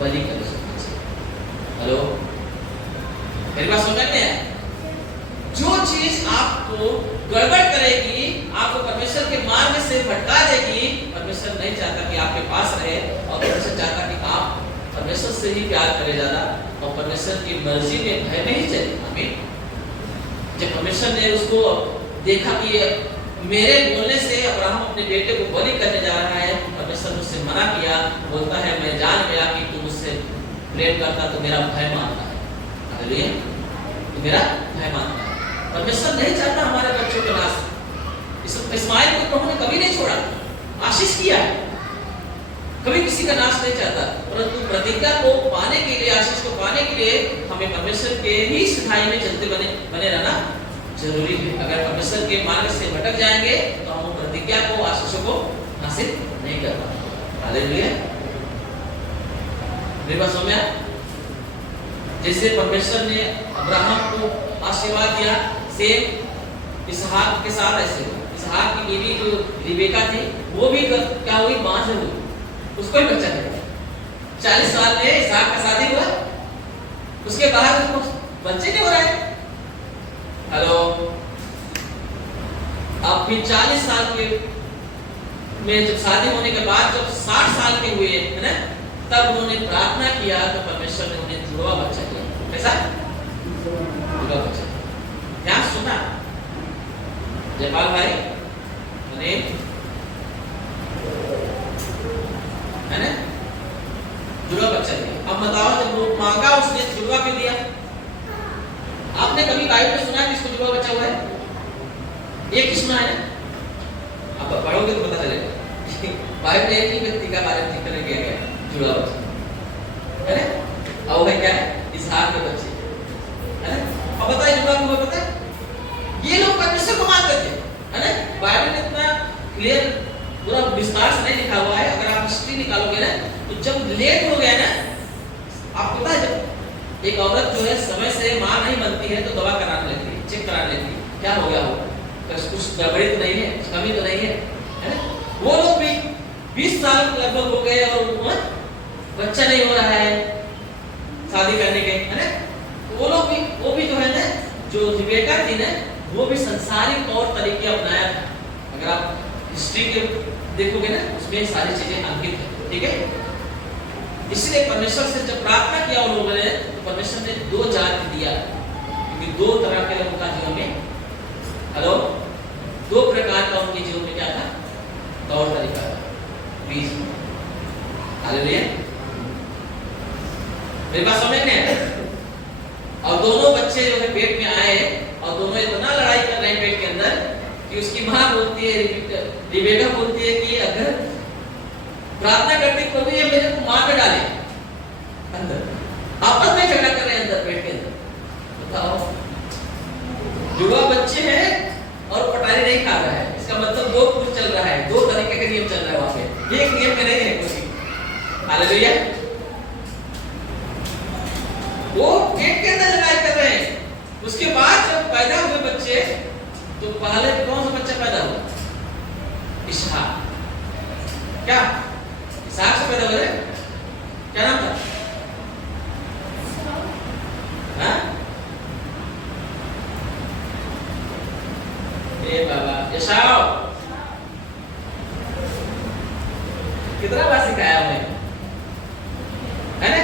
बलि कर। हेलो, मेरी बात समझ में है? जो चीज आपको गड़बड़ करेगी, आपको परमेश्वर के मार्ग से भटका देगी, परमेश्वर नहीं चाहता कि आपके पास रहे, और परमेश्वर चाहता कि आप परमेश्वर से ही प्यार करें ज्यादा, और परमेश्वर की मर्जी में भय नहीं चले। आमीन। जब परमेश्वर ने उसको देखा कि मेरे बोलने से अब्राहम अपने बेटे को बलि करने जा रहा है, परमेश्वर मुझसे मना किया, बोलता है मैं जान गया कि तू मुझसे प्रेम करता तो मेरा भय मानता है। हालेलुया, तो मेरा भय मानता है। परमेश्वर नहीं चाहता हमारे बच्चों का नाश। इस्माइल को प्रभु ने कभी नहीं छोड़ा, आशीष किया है, कभी किसी का नाश नहीं चाहता, परंतु प्रतिज्ञा को पाने के लिए, आशीष को पाने के लिए हमें परमेश्वर के ही सिखाई में चलते बने रहना जरूरी है। अगर परमेश्वर के मार्ग से भटक जाएंगे तो हम प्रतिज्ञा को, आशीषों को हासिल नहीं कर पाएंगे। हालेलुया। मेरी बात समझ में आया? जैसे परमेश्वर ने अब्राहम को आशीर्वाद दिया, सेम इसहाक के साथ ऐसे इसहाक की बीवी जो रिबेका थी, वो भी क्या हुई, बांझ हुई, उसको भी बच्चा नहीं। 40 साल में इसहाक का शादी हुआ, उसके बाद उसको बच्चे नहीं हो रहे। हेलो, अब फिर 40 साल के में जब शादी होने के बाद जब 60 साल के हुए है ना, तब उन्होंने प्रार्थना किया तो परमेश्वर ने उन्हें जुड़वा बच्चा दिया। कैसा जुड़वा बच्चा? ध्यान सुना जयपाल भाई, है ना, जुड़वा बच्चा दिया। अब बताओ, जब वो मांगा उसने जुड़वा क्यों दिया? आपने कभी बाइबल में सुना कि इसको जुड़वा बच्चा हुआ है? एक ही सुना है ना, आप पढ़ोगे तो पता चलेगा। बाइबल में एक ही व्यक्ति का बारे में जिक्र किया गया, जुड़वा बच्चा, है ना। अब है क्या है, इसहाक के बच्चे, है ना। अब बताइए जुड़वा क्यों? पता है, ये लोग परमेश्वर को मानते थे, है ना। बाइबल में इतना क्लियर पूरा विस्तार से नहीं लिखा हुआ है। अगर आप हिस्ट्री निकालोगे ना, तो जब लेट हो गया ना, आपको पता है जब एक औरत जो है समय से मां नहीं बनती है तो दवा कराने लगती है, चेक कराने लगती है, क्या हो गया हो, कुछ गड़बड़ी तो नहीं है, कमी तो नहीं है, है ना। वो लोग भी 20 साल लगभग हो गए और बच्चा नहीं हो रहा है शादी करने के, है ना। तो वो भी जो है ना, जो रिबेका थी ना, वो भी संसारिक तौर तरीके अपनाया था। अगर आप हिस्ट्री के देखोगे ना, उसमें सारी चीजें अंकित है, ठीक है। इसलिए परमेश्वर से जब प्रार्थना किया उन लोगों ने, तो परमेश्वर ने 2 जाति दिया, क्योंकि 2 तरह के लोगों का जीवन में, हेलो, 2 प्रकार का उनके जीवन में क्या था, तौर तरीका था, बीज। हालेलुया। मेरी बात समझ में है? और दोनों बच्चे जो है पेट में आए, और दोनों इतना लड़ाई कर रहे हैं पेट के अंदर कि उसकी मां बोलती है, रिबेका बोलती है कि अगर प्रार्थना करते प्रभु ये मेरे को मार के डाले अंदर, आपस में झगड़ा कर रहे हैं अंदर पेट के अंदर। बताओ, जुड़वा बच्चे हैं और पटारी नहीं खा रहा है, इसका मतलब 2 कुछ चल रहा है, 2 तरीके का नियम चल रहा है वहां पे, एक नियम में नहीं है कुछ। हालेलुया। वो पेट के अंदर लड़ाई कर रहे हैं। उसके बाद जब पैदा हुए बच्चे, तो पहले कौन सा बच्चा पैदा हुआ? इसहाक। क्या इसहाक से पैदा हुए? क्या नाम था? हाँ? बाबा यशाओ, कितना बार सिखाया हमें, है ना।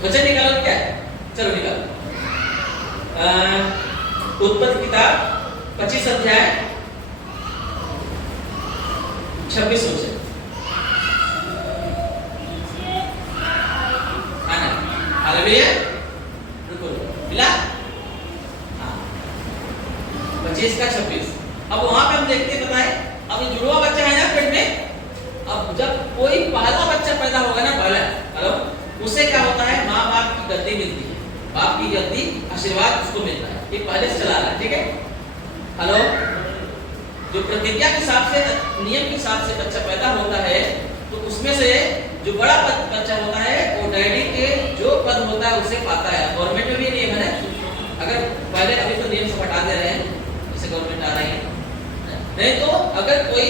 वचन निकालो क्या है, चलो निकालो। उत्पत्ति किताब 25 अध्याय 26 वचन। हालेलुया, रुको मिला। हाँ 25 का 26। अब वहां पे हम देखते हैं, बताए अब ये जुड़वा बच्चा है ना पेट में, अब जब कोई पहला बच्चा पैदा होगा ना, पहला हेलो, उसे क्या होता है, माँ बाप की गद्दी मिलती है, बाप की गद्दी आशीर्वाद उसको मिलता है, ये पहले से चला रहा है, ठीक है। हेलो, जो प्रतिज्ञा के हिसाब से, नियम के हिसाब से बच्चा पैदा होता है, तो उसमें से जो बड़ा बच्चा होता है वो डैडी के जो पद होता है उसे पाता है। गवर्नमेंट में भी नियम है ना, अगर पहले अभी तो नियम सब हटा दे रहे हैं, जैसे गवर्नमेंट आ रही है, नहीं तो अगर कोई,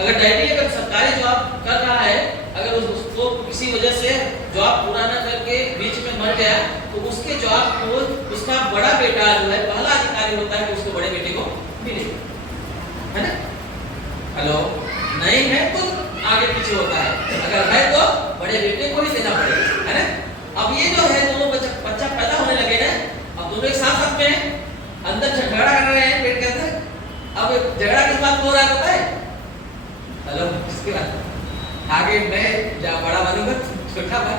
अगर डैडी अगर सरकारी जॉब कर रहा है, अगर उसको किसी वजह से जॉब पूरा न करके बीच में मर गया, तो उसके जॉब को उसका बड़ा बेटा जो है पहला अधिकारी होता है, उसको बड़े बेटे को मिलेगा, है ना। हेलो, नहीं है तो आगे पीछे होता है, अगर है तो बड़े बेटे को ही देना पड़ेगा, है ना। अब ये जो है दोनों बच्चा पैदा होने लगे ना, अब दोनों एक साथ साथ में है, अंदर झगड़ा कर रहे हैं पेट के अंदर। अब झगड़ा किस बात हो रहा है पता है, हेलो, इसके बाद आगे मैं जब बड़ा बनूंगा छोटा बन,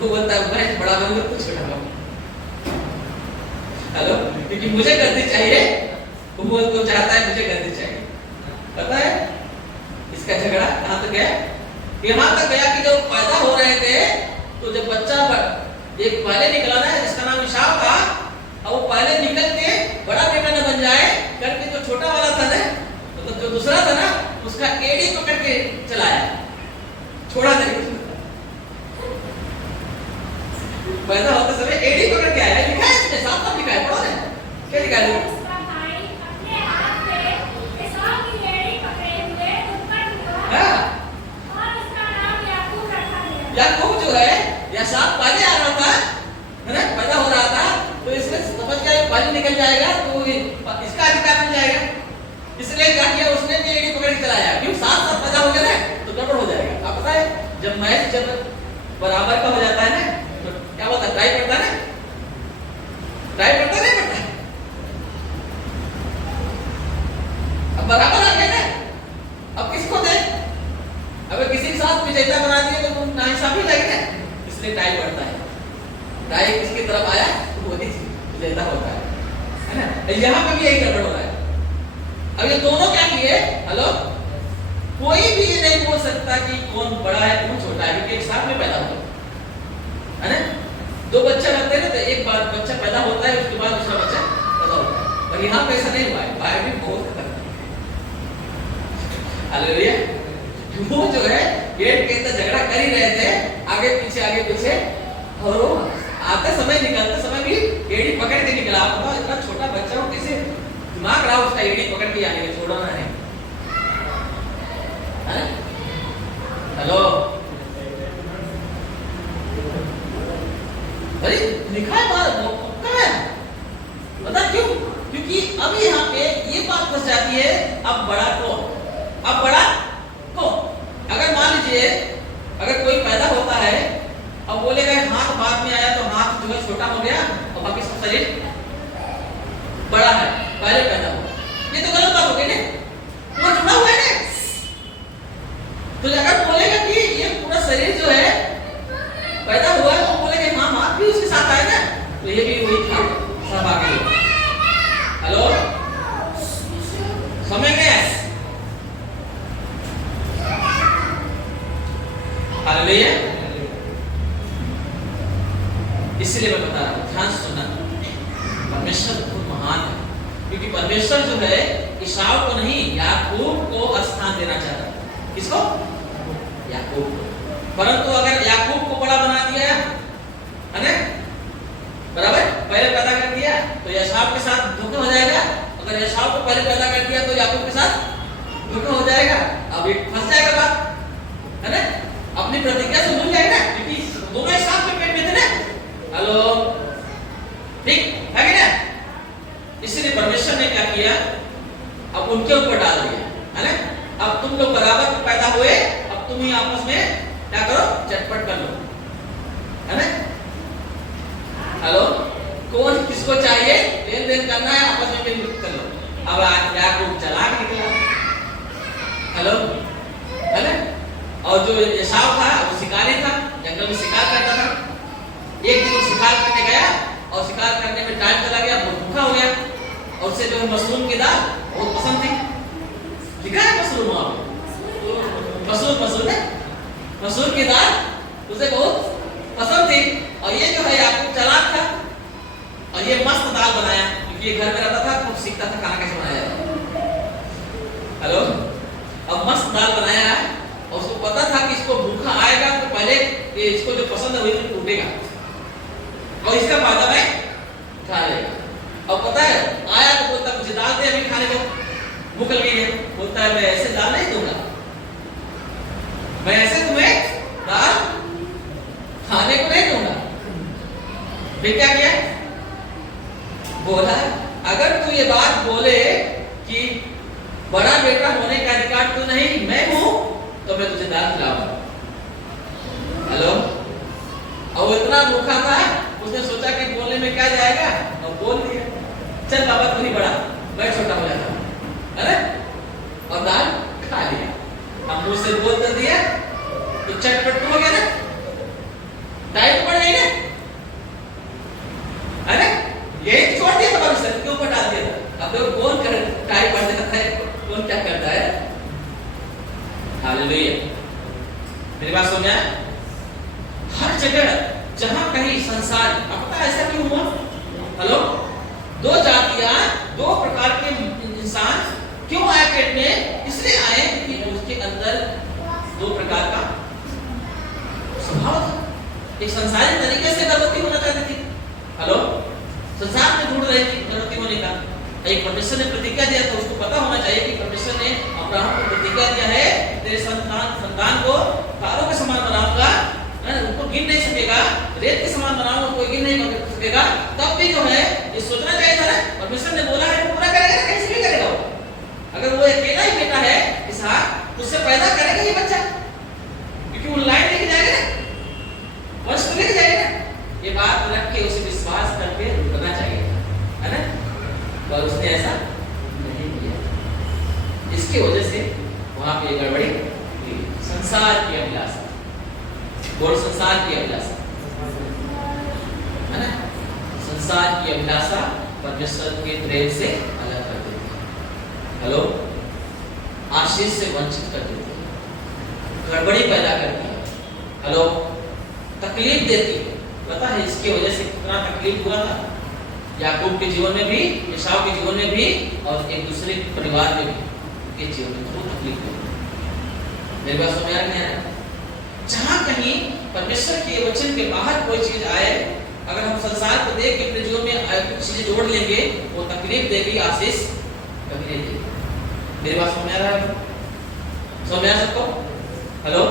वो बोलता है मैं बड़ा बनूंगा तो छोटा बन, हेलो, क्योंकि मुझे गद्दी चाहिए, वो चाहता है मुझे गद्दी चाहिए, पता है। इसका झगड़ा कहाँ तक गया, यहाँ तक गया कि जब पैदा हो रहे थे, तो जब बच्चा एक पहले निकला ना, जिसका नाम इसाव था, और वो पहले निकल के बड़ा बेटा न बन जाए करके, जो छोटा वाला था ना, मतलब जो दूसरा था ना, उसका एड़ी पकड़ के चलाया, छोड़ा नहीं, पैदा होते समय एड़ी पकड़ के आया, लिखा है इसमें, साफ साफ लिखा है, पढ़ो ना, क्या लिखा है। याकूब जो है, या साथ पहले आ रहा था, है ना, पैदा हो रहा था, तो इसमें समझ गया पहले निकल जाएगा तो इसका अधिकार मिल जाएगा, इसलिए क्या किया उसने भी एड़ी पकड़ के चलाया, क्यों साथ साथ पैदा हो गया ना तो गड़बड़ हो जाएगा। आप पता है जब मैच जब बराबर का हो जाता है ना, तो क्या होता है, टाई पड़ता है ना, टाई पड़ता नहीं पड़ता, अब बराबर आ गया ना, अब किसको दे, अगर किसी के साथ विजेता बना दिए तो नाइंसाफी लगेगा, इसलिए टाई बढ़ता है, टाई किसकी तरफ आया तो वही विजेता होता है ना। यहाँ पे भी यही गड़बड़ हो रहा है। अब ये दोनों क्या किए, हेलो, कोई भी ये नहीं बोल सकता कि कौन बड़ा है कौन छोटा है, क्योंकि एक साथ में पैदा होता है ना, दो बच्चे रहते हैं ना, तो एक बार बच्चा पैदा होता है, उसके बाद दूसरा बच्चा पैदा होता है, पर यहाँ पे ऐसा नहीं हुआ है, बाहर भी बहुत खतरनाक। हालेलुया, वो जो है गेट के अंदर झगड़ा कर ही रहे थे, आगे पीछे, और वो आते समय निकलते समय भी एड़ी पकड़ के निकला। आप बताओ इतना छोटा बच्चा हो, कैसे दिमाग रहा उसका एड़ी पकड़ के आने का, छोड़ना है, हेलो, अरे लिखा है बात पक्का है, बता क्यों, क्योंकि अब यहाँ पे ये बात फंस जाती है, अब बड़ा को अगर मान लीजिए अगर कोई पैदा होता है, अब बोलेगा हाथ बाद में आया तो हाथ जो है छोटा हो गया और बाकी सब शरीर बड़ा है, पहले पैदा हुआ, ये तो गलत बात हो गई ना, वो जुड़ा हुआ है ना। तो अगर बोलेगा कि ये पूरा शरीर जो है पैदा हुआ है, तो बोलेगा हाँ हाथ भी उसके साथ आया ना, तो ये भी वही था, सब आ गए। हेलो, समझ गए, हालेलुया। इसलिए मैं बता रहा हूँ, ध्यान से सुनना, परमेश्वर बहुत महान है, क्योंकि परमेश्वर जो है इसाव को नहीं याकूब को स्थान देना चाहता है। किसको? याकूब को। परंतु अगर याकूब को बड़ा बना दिया है ना, बराबर, पहले पैदा कर दिया तो एसाव के साथ धोखा हो जाएगा, अगर एसाव को पहले पैदा कर दिया तो याकूब के साथ धोखा हो जाएगा, अब एक फंस जाएगा बात, है ना, अपनी प्रतिज्ञा से भूल जाएगा, क्योंकि दोनों एक साथ में पेट में थे ना। हेलो, ठीक है कि ना? इसलिए परमेश्वर ने क्या किया, अब उनके ऊपर डाल दिया, है ना, अब तुम लोग बराबर पैदा हुए, अब तुम ही आपस में क्या करो, चटपट कर लो, है ना? हेलो, कौन किसको चाहिए? लेन देन करना है, आपस में मिल कर लो। अब याकूब चालाक निकला, हेलो, है ना? और जो एसाव था वो शिकारी था, जंगल में शिकार करता था। एक दिन वो शिकार करने गया और शिकार करने में टाइम चला गया, बहुत भूखा हो गया और उसे जो है मशरूम की दाल बहुत पसंद थी। लिखा है मशरूम वहां पे, मशरूम की दाल उसे बहुत पसंद थी। और ये जो है याकूब चालाक था और ये मस्त दाल बनाया, क्योंकि ये घर में रहता था, खूब सीखता था खाना कैसे बनाया जाता। हेलो, अब मस्त दाल बनाया है और उसको पता था कि इसको भूखा आएगा तो पहले इसको जो पसंद है वही टूटेगा और इसका फायदा मैं खा लेगा। और पता है आया तो बोलता मुझे दाल दे अभी खाने को, भूख लगी है। बोलता है मैं ऐसे दाल नहीं दूंगा, मैं ऐसे तुम्हें दाल खाने को नहीं दूंगा। फिर क्या किया? बोला अगर तू ये बात बोले कि बड़ा बेटा होने का अधिकार तू नहीं मैं हूं तो मैं तुझे दाल खिलाऊंगा। हेलो, और वो इतना भूखा था उसने सोचा कि बोलने में क्या जाएगा और बोल दिया, चल बाबा तू ही बड़ा, मैं छोटा हो जाता हूं, है ना? और दाल खा लिया। अब मुंह से बोल कर दिया तो चटपट हो गया ना, डाइट पड़ गई ना, है ना? यही छोड़ दिया था भविष्य के ऊपर डाल दिया था। अब देखो कौन कर टाइप पढ़ देता है, कौन क्या करता है। हालेलुया, मेरी बात समझ आया? हर जगह जहां कहीं संसार, अब पता है ऐसा क्यों हुआ? हेलो, दो जातियां, दो प्रकार के इंसान क्यों आए पेट में? इसलिए आए कि उसके अंदर दो प्रकार का स्वभाव था। एक संसारी तरीके से गर्भवती होना चाहती थी, हेलो, संसार में ढूंढ रही थी गर्भवती होने का। एक परमेश्वर ने प्रतिज्ञा दिया था, उसको पता होना चाहिए कि परमेश्वर ने अब्राहम को प्रतिज्ञा दिया है तेरे संतान को तारों के समान बनाऊंगा, उनको गिन नहीं सकेगा, रेत के समान बनाऊंगा, कोई गिन नहीं कर सकेगा। तब भी जो है ये सोचना चाहिए था ना, परमेश्वर ने बोला है पूरा करेगा, कैसे भी करेगा वो। अगर वो अकेला ही बेटा है इसहाक, उससे पैदा करेगा ये बच्चा, क्योंकि वो लाइन लेके जाएगा ना, वंश लेके जाएगा ना। ये बात रख के उसे विश्वास करके रुकना चाहिए, है ना? पर उसने ऐसा नहीं किया, इसकी वजह से वहां पे गड़बड़ी हुई। संसार की अभिलाषा, बोल संसार की अभिलाषा, है ना? संसार की अभिलाषा परमेश्वर के प्रेम से अलग कर देती है। हेलो, आशीष से वंचित कर देती है, गड़बड़ी पैदा करती है। हेलो, तकलीफ देती है। पता है इसकी वजह से कितना तकलीफ हुआ था याकूब के जीवन में भी, एसाव के जीवन में भी और एक दूसरे के परिवार में भी। ये जीवन में बहुत तकलीफ हुई। मेरी बात समझ आ रही है? जहां कहीं परमेश्वर के वचन के बाहर कोई चीज आए, अगर हम संसार को देख के अपने जीवन में कुछ चीजें जोड़ लेंगे, वो तकलीफ देगी, आशीष कभी नहीं देगी। मेरी बात समझ आ रहा है? समझ आ सबको? हेलो,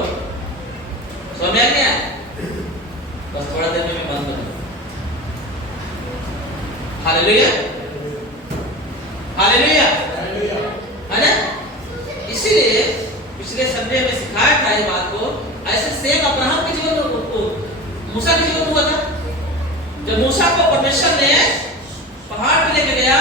समझ आ गया? बस थोड़ा देर में मैं बंद करूंगा। हालेलुया, हालेलुया, है ना? इसीलिए पिछले संडे में सिखाया था ये बात को। ऐसे सेम अब्राहम के जीवन में, मूसा के जीवन में हुआ था। जब मूसा को परमेश्वर ने पहाड़ पे लेके गया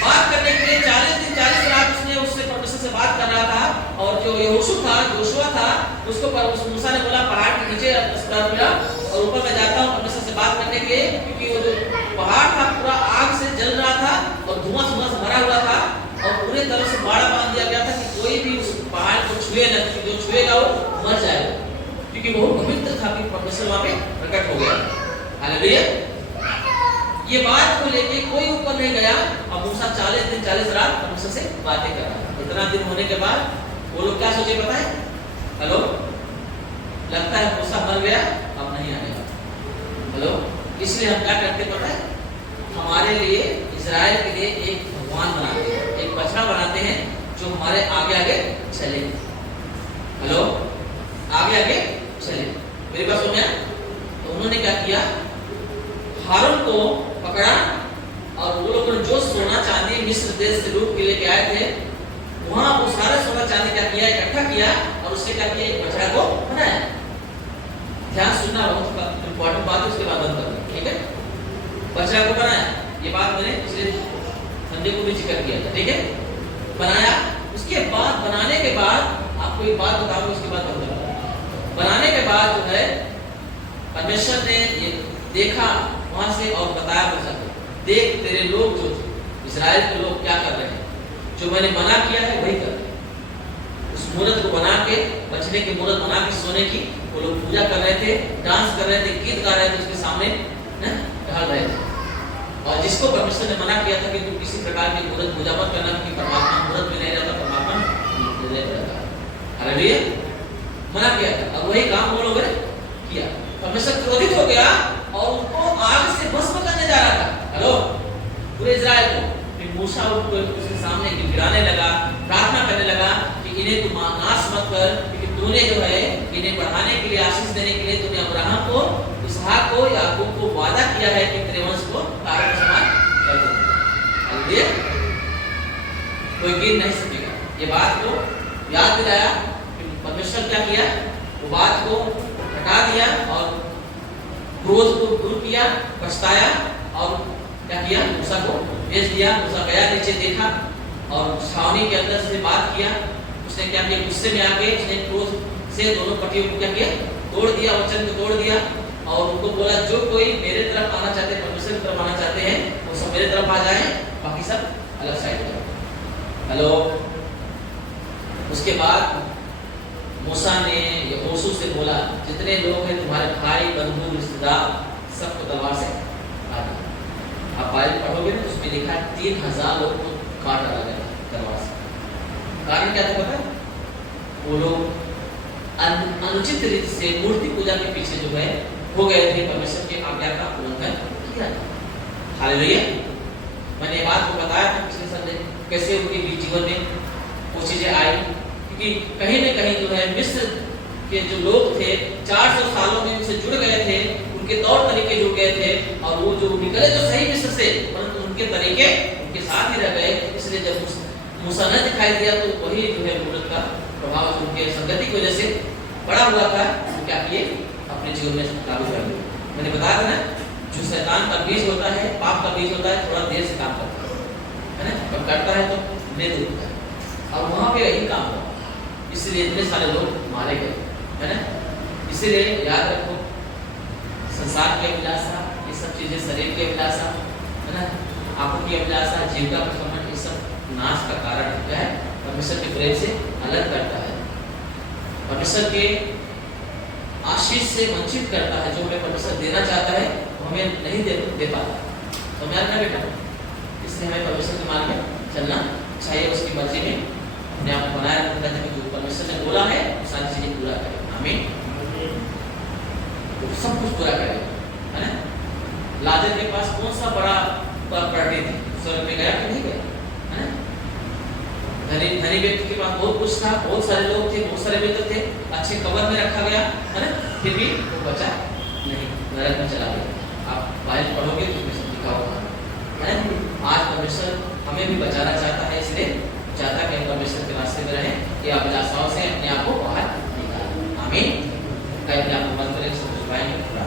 बात करने के लिए, 40 दिन 40 रात उसने उससे परमेश्वर से बात कर रहा था। और जो जोशुआ था उसको मूसा ने बोला पहाड़ के नीचे और ऊपर मैं जाता हूँ परमेश्वर से बात करने के लिए, क्योंकि वो जो पहाड़ था पूरा आग से जल रहा था और धुआं से भरा हुआ था और पूरे तरह से बाड़ा बांध दिया गया था कि कोई भी उस पहाड़ को छुए न, जो छुएगा वो मर जाएगा, क्योंकि बहुत पवित्र था कि परमेश्वर वहां पे प्रकट हो गया। हालेलुया, ये बात को लेके कोई ऊपर नहीं गया। और मूसा 40 दिन 40 रात परमेश्वर से बातें कर रहा था। इतना दिन होने के बाद वो लोग क्या सोचे पता है? हेलो, लगता है मूसा मर गया, अब नहीं आएगा। हेलो, इसलिए हम क्या करते पता है? हमारे लिए, इजराइल के लिए एक भगवान बनाते हैं, एक बछड़ा बनाते हैं जो हमारे आगे आगे चले। हेलो, आगे आगे चले। मेरी बात सुनिए। तो उन्होंने क्या किया? हारून को पकड़ा और वो लोगों ने जो सोना चांदी मिस्र देश से लूट के लेके आए थे, वहां वो सारा सोना चांदी क्या किया? इकट्ठा किया और उससे क्या किया? एक बछड़ा को बनाया। ध्यान सुनना बहुत बछड़ा को बनाया, ये बात मैंने पिछले संडे को भी जिक्र किया था, ठीक है। बनाया, उसके बाद बनाने के बाद आपको एक बात बताऊंगा, उसके बाद बताऊंगा। बनाने के बाद जो है परमेश्वर ने ये देखा वहां से और बताया बच्चा को, देख तेरे लोग जो इस्राएल के लोग क्या कर रहे हैं, जो मैंने मना किया है वही कर रहे हैं। उस मूर्त को बना के, बछड़े की मूर्त बना के सोने की, वो लोग पूजा कर रहे थे, डांस कर रहे थे, गीत गा रहे थे, उसके सामने टहल रहे थे। और जिसको परमेश्वर ने मना किया था कि तू किसी प्रकार की मूर्त पूजा मत करना, कि परमात्मा मूर्त में नहीं रहता, परमात्मा हृदय में रहता। हालेलुया, मना किया था, और वही काम वो लोगों ने किया। परमेश्वर क्रोधित हो गया और उसको आग से भस्म करने जा रहा था, हेलो, पूरे इस्राएल को। फिर मूसा उनको उसके सामने गिड़गिड़ाने लगा, प्रार्थना करने लगा कि इन्हें तू नाश मत कर, क्योंकि तूने जो है इन्हें बढ़ाने के लिए, आशीष देने के लिए तूने अब्राहम को, इसहाक को, याकूब को वादा किया है कि तेरे वंश को तारों के समान कर दूंगा। हालेलुया, कोई गिन नहीं सकेगा। ये बात को याद दिलाया कि परमेश्वर क्या किया, वो बात को हटा दिया और क्रोध को दूर किया, पछताया और क्या किया, मूसा को भेज दिया। मूसा गया, नीचे देखा और छावनी के अंदर से बात किया। उसने क्या किया, गुस्से में आके उसने क्रोध से दोनों पट्टियों को क्या किया, तोड़ दिया, वचन को तोड़ दिया और उनको बोला जो कोई मेरे तरफ आना चाहते हैं, परमेश्वर की तरफ आना चाहते हैं, वो सब मेरे तरफ आ जाएं, बाकी सब अलग साइड हो जाओ। हेलो, उसके बाद मूसा ने यहोशू से बोला, जितने लोग हैं तुम्हारे भाई, बंधु, रिश्तेदार, सबको तलवार से काट दो। आप बाइबल पढ़ोगे ना, उसमें लिखा है 3000 लोग को काट डाला गया तलवार से। कारण क्या था पता है? वो लोग अनुचित रीति से मूर्ति पूजा के पीछे जो है हो गए थे, परमेश्वर की आज्ञा का उल्लंघन किया था। हालेलुया, मैंने ये बात को बताया था पिछले संडे, कैसे उनके जीवन में वो चीजें आई, क्योंकि कहीं न कहीं जो है मिस्र के जो लोग थे 400 सालों में उनसे जुड़ गए थे, उनके तौर तरीके जुड़ गए थे, और वो जो निकले तो सही मिस्र से, परंतु उनके तरीके उनके साथ ही रह गए। इसलिए जब मूसा न दिखाई दिया तो वही जो है मूर्त का प्रभाव उनके संगति की वजह से बड़ा हुआ था, तो क्या किए, अपने जीवन में लागू कर दिया। मैंने बताया था ना, जो शैतान का बीज होता है, पाप का बीज होता है, थोड़ा देर से काम करता है ना, कब करता है तो नहीं होता है, और वहां पे यही काम हुआ, इसलिए इतने सारे लोग मारे गए, है ना। इसीलिए याद रखो, संसार की अभिलाषा, ये सब चीजें, शरीर की अभिलाषा, है ना, आंखों की अभिलाषा, जीव का प्रसमन, ये सब नाश का कारण क्या है, परमेश्वर के प्रेम से अलग करता है, परमेश्वर के आशीष से वंचित करता है। जो हमें परमेश्वर देना चाहता है वो हमें नहीं दे पाता, तो मैं ना बेटा, इसलिए हमें परमेश्वर के मार्ग में चलना चाहिए, उसकी मर्जी में अपने आप को बनाए रखना चाहिए। जो परमेश्वर ने बोला है वो सारी चीजें पूरा करें, आमीन, तो सब कुछ पूरा करेगा, है ना। लाजर के पास कौन सा बड़ा प्रॉपर्टी थी, स्वर्ग में गया कि नहीं गया, है ना। धनी व्यक्ति के पास बहुत कुछ था, बहुत सारे लोग थे, बहुत सारे मित्र थे, अच्छे कवर में रखा गया, है ना, फिर भी वो बचा नहीं, नरक में चला गया। आप बाइबल पढ़ोगे तो उसमें लिखा होगा, है ना। आज परमेश्वर हमें भी बचाना चाहता है, इसलिए चाहता है कि हम परमेश्वर के रास्ते में रहें, कि अभिलाषाओं से अपने आप को बाहर निकालें, आमीन। कई अपने आप को बंद करें, सब कुछ पाएंगे पूरा।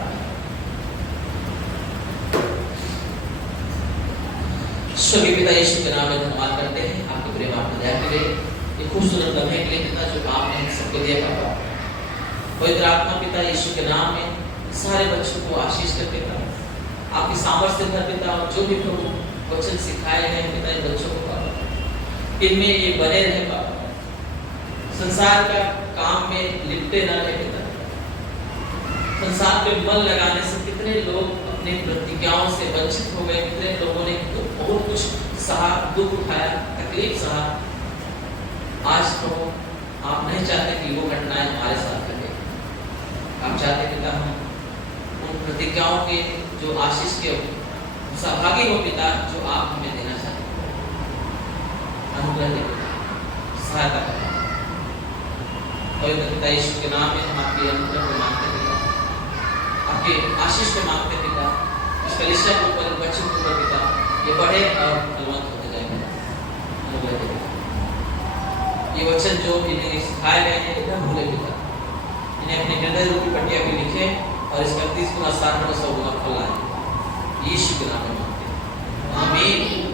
स्वर्गीय पिता यीशु के नाम में धन्यवाद करते हैं, आपके प्रेम, आपकी दया के लिए, ये खूबसूरत लम्हे के लिए पिता जो आपने सबको दिया पापा। पवित्र आत्मा पिता यीशु के नाम में सारे बच्चों को आशीष करते पिता, आपकी सामर्थ्य भर पिता, और जो भी प्रभु वचन सिखाए हैं पिता इन बच्चों को पापा, इनमें ये बने रहे पापा, संसार का काम में लिपटे न रहे पिता। संसार पे मन लगाने से कितने लोग अपनी प्रतिज्ञाओं से वंचित हो गए, कितने लोगों ने बहुत कुछ सहा, दुख उठाया, तकलीफ सहा। आज तो आप नहीं चाहते कि वो घटनाएं हमारे साथ घटे, आप चाहते पिता हम उन प्रतिज्ञाओं के जो आशीष के सहभागी हो पिता, जो आप हमें देना चाहते हैं। अनुग्रह दे पिता, सहायता करें। पवित्र पिता यीशु के नाम में हम आपके अनुग्रह को मांगते पिता, आपके आशीष को मांगते पिता, इस कलीसिया के ऊपर, बच्चों के ऊपर पिता, ये बढ़े और फलवंत होते जाएंगे। अनुग्रह दे पिता, ये वचन जो इन्हें सिखाए गए हैं इन्हें भूले पिता, इन्हें अपने हृदय रूपी पट्टिया पे लिखे और इसका 30 गुना 60 गुना 100 गुना फल लाए। यीशु के नाम में मांगते हैं, आमीन।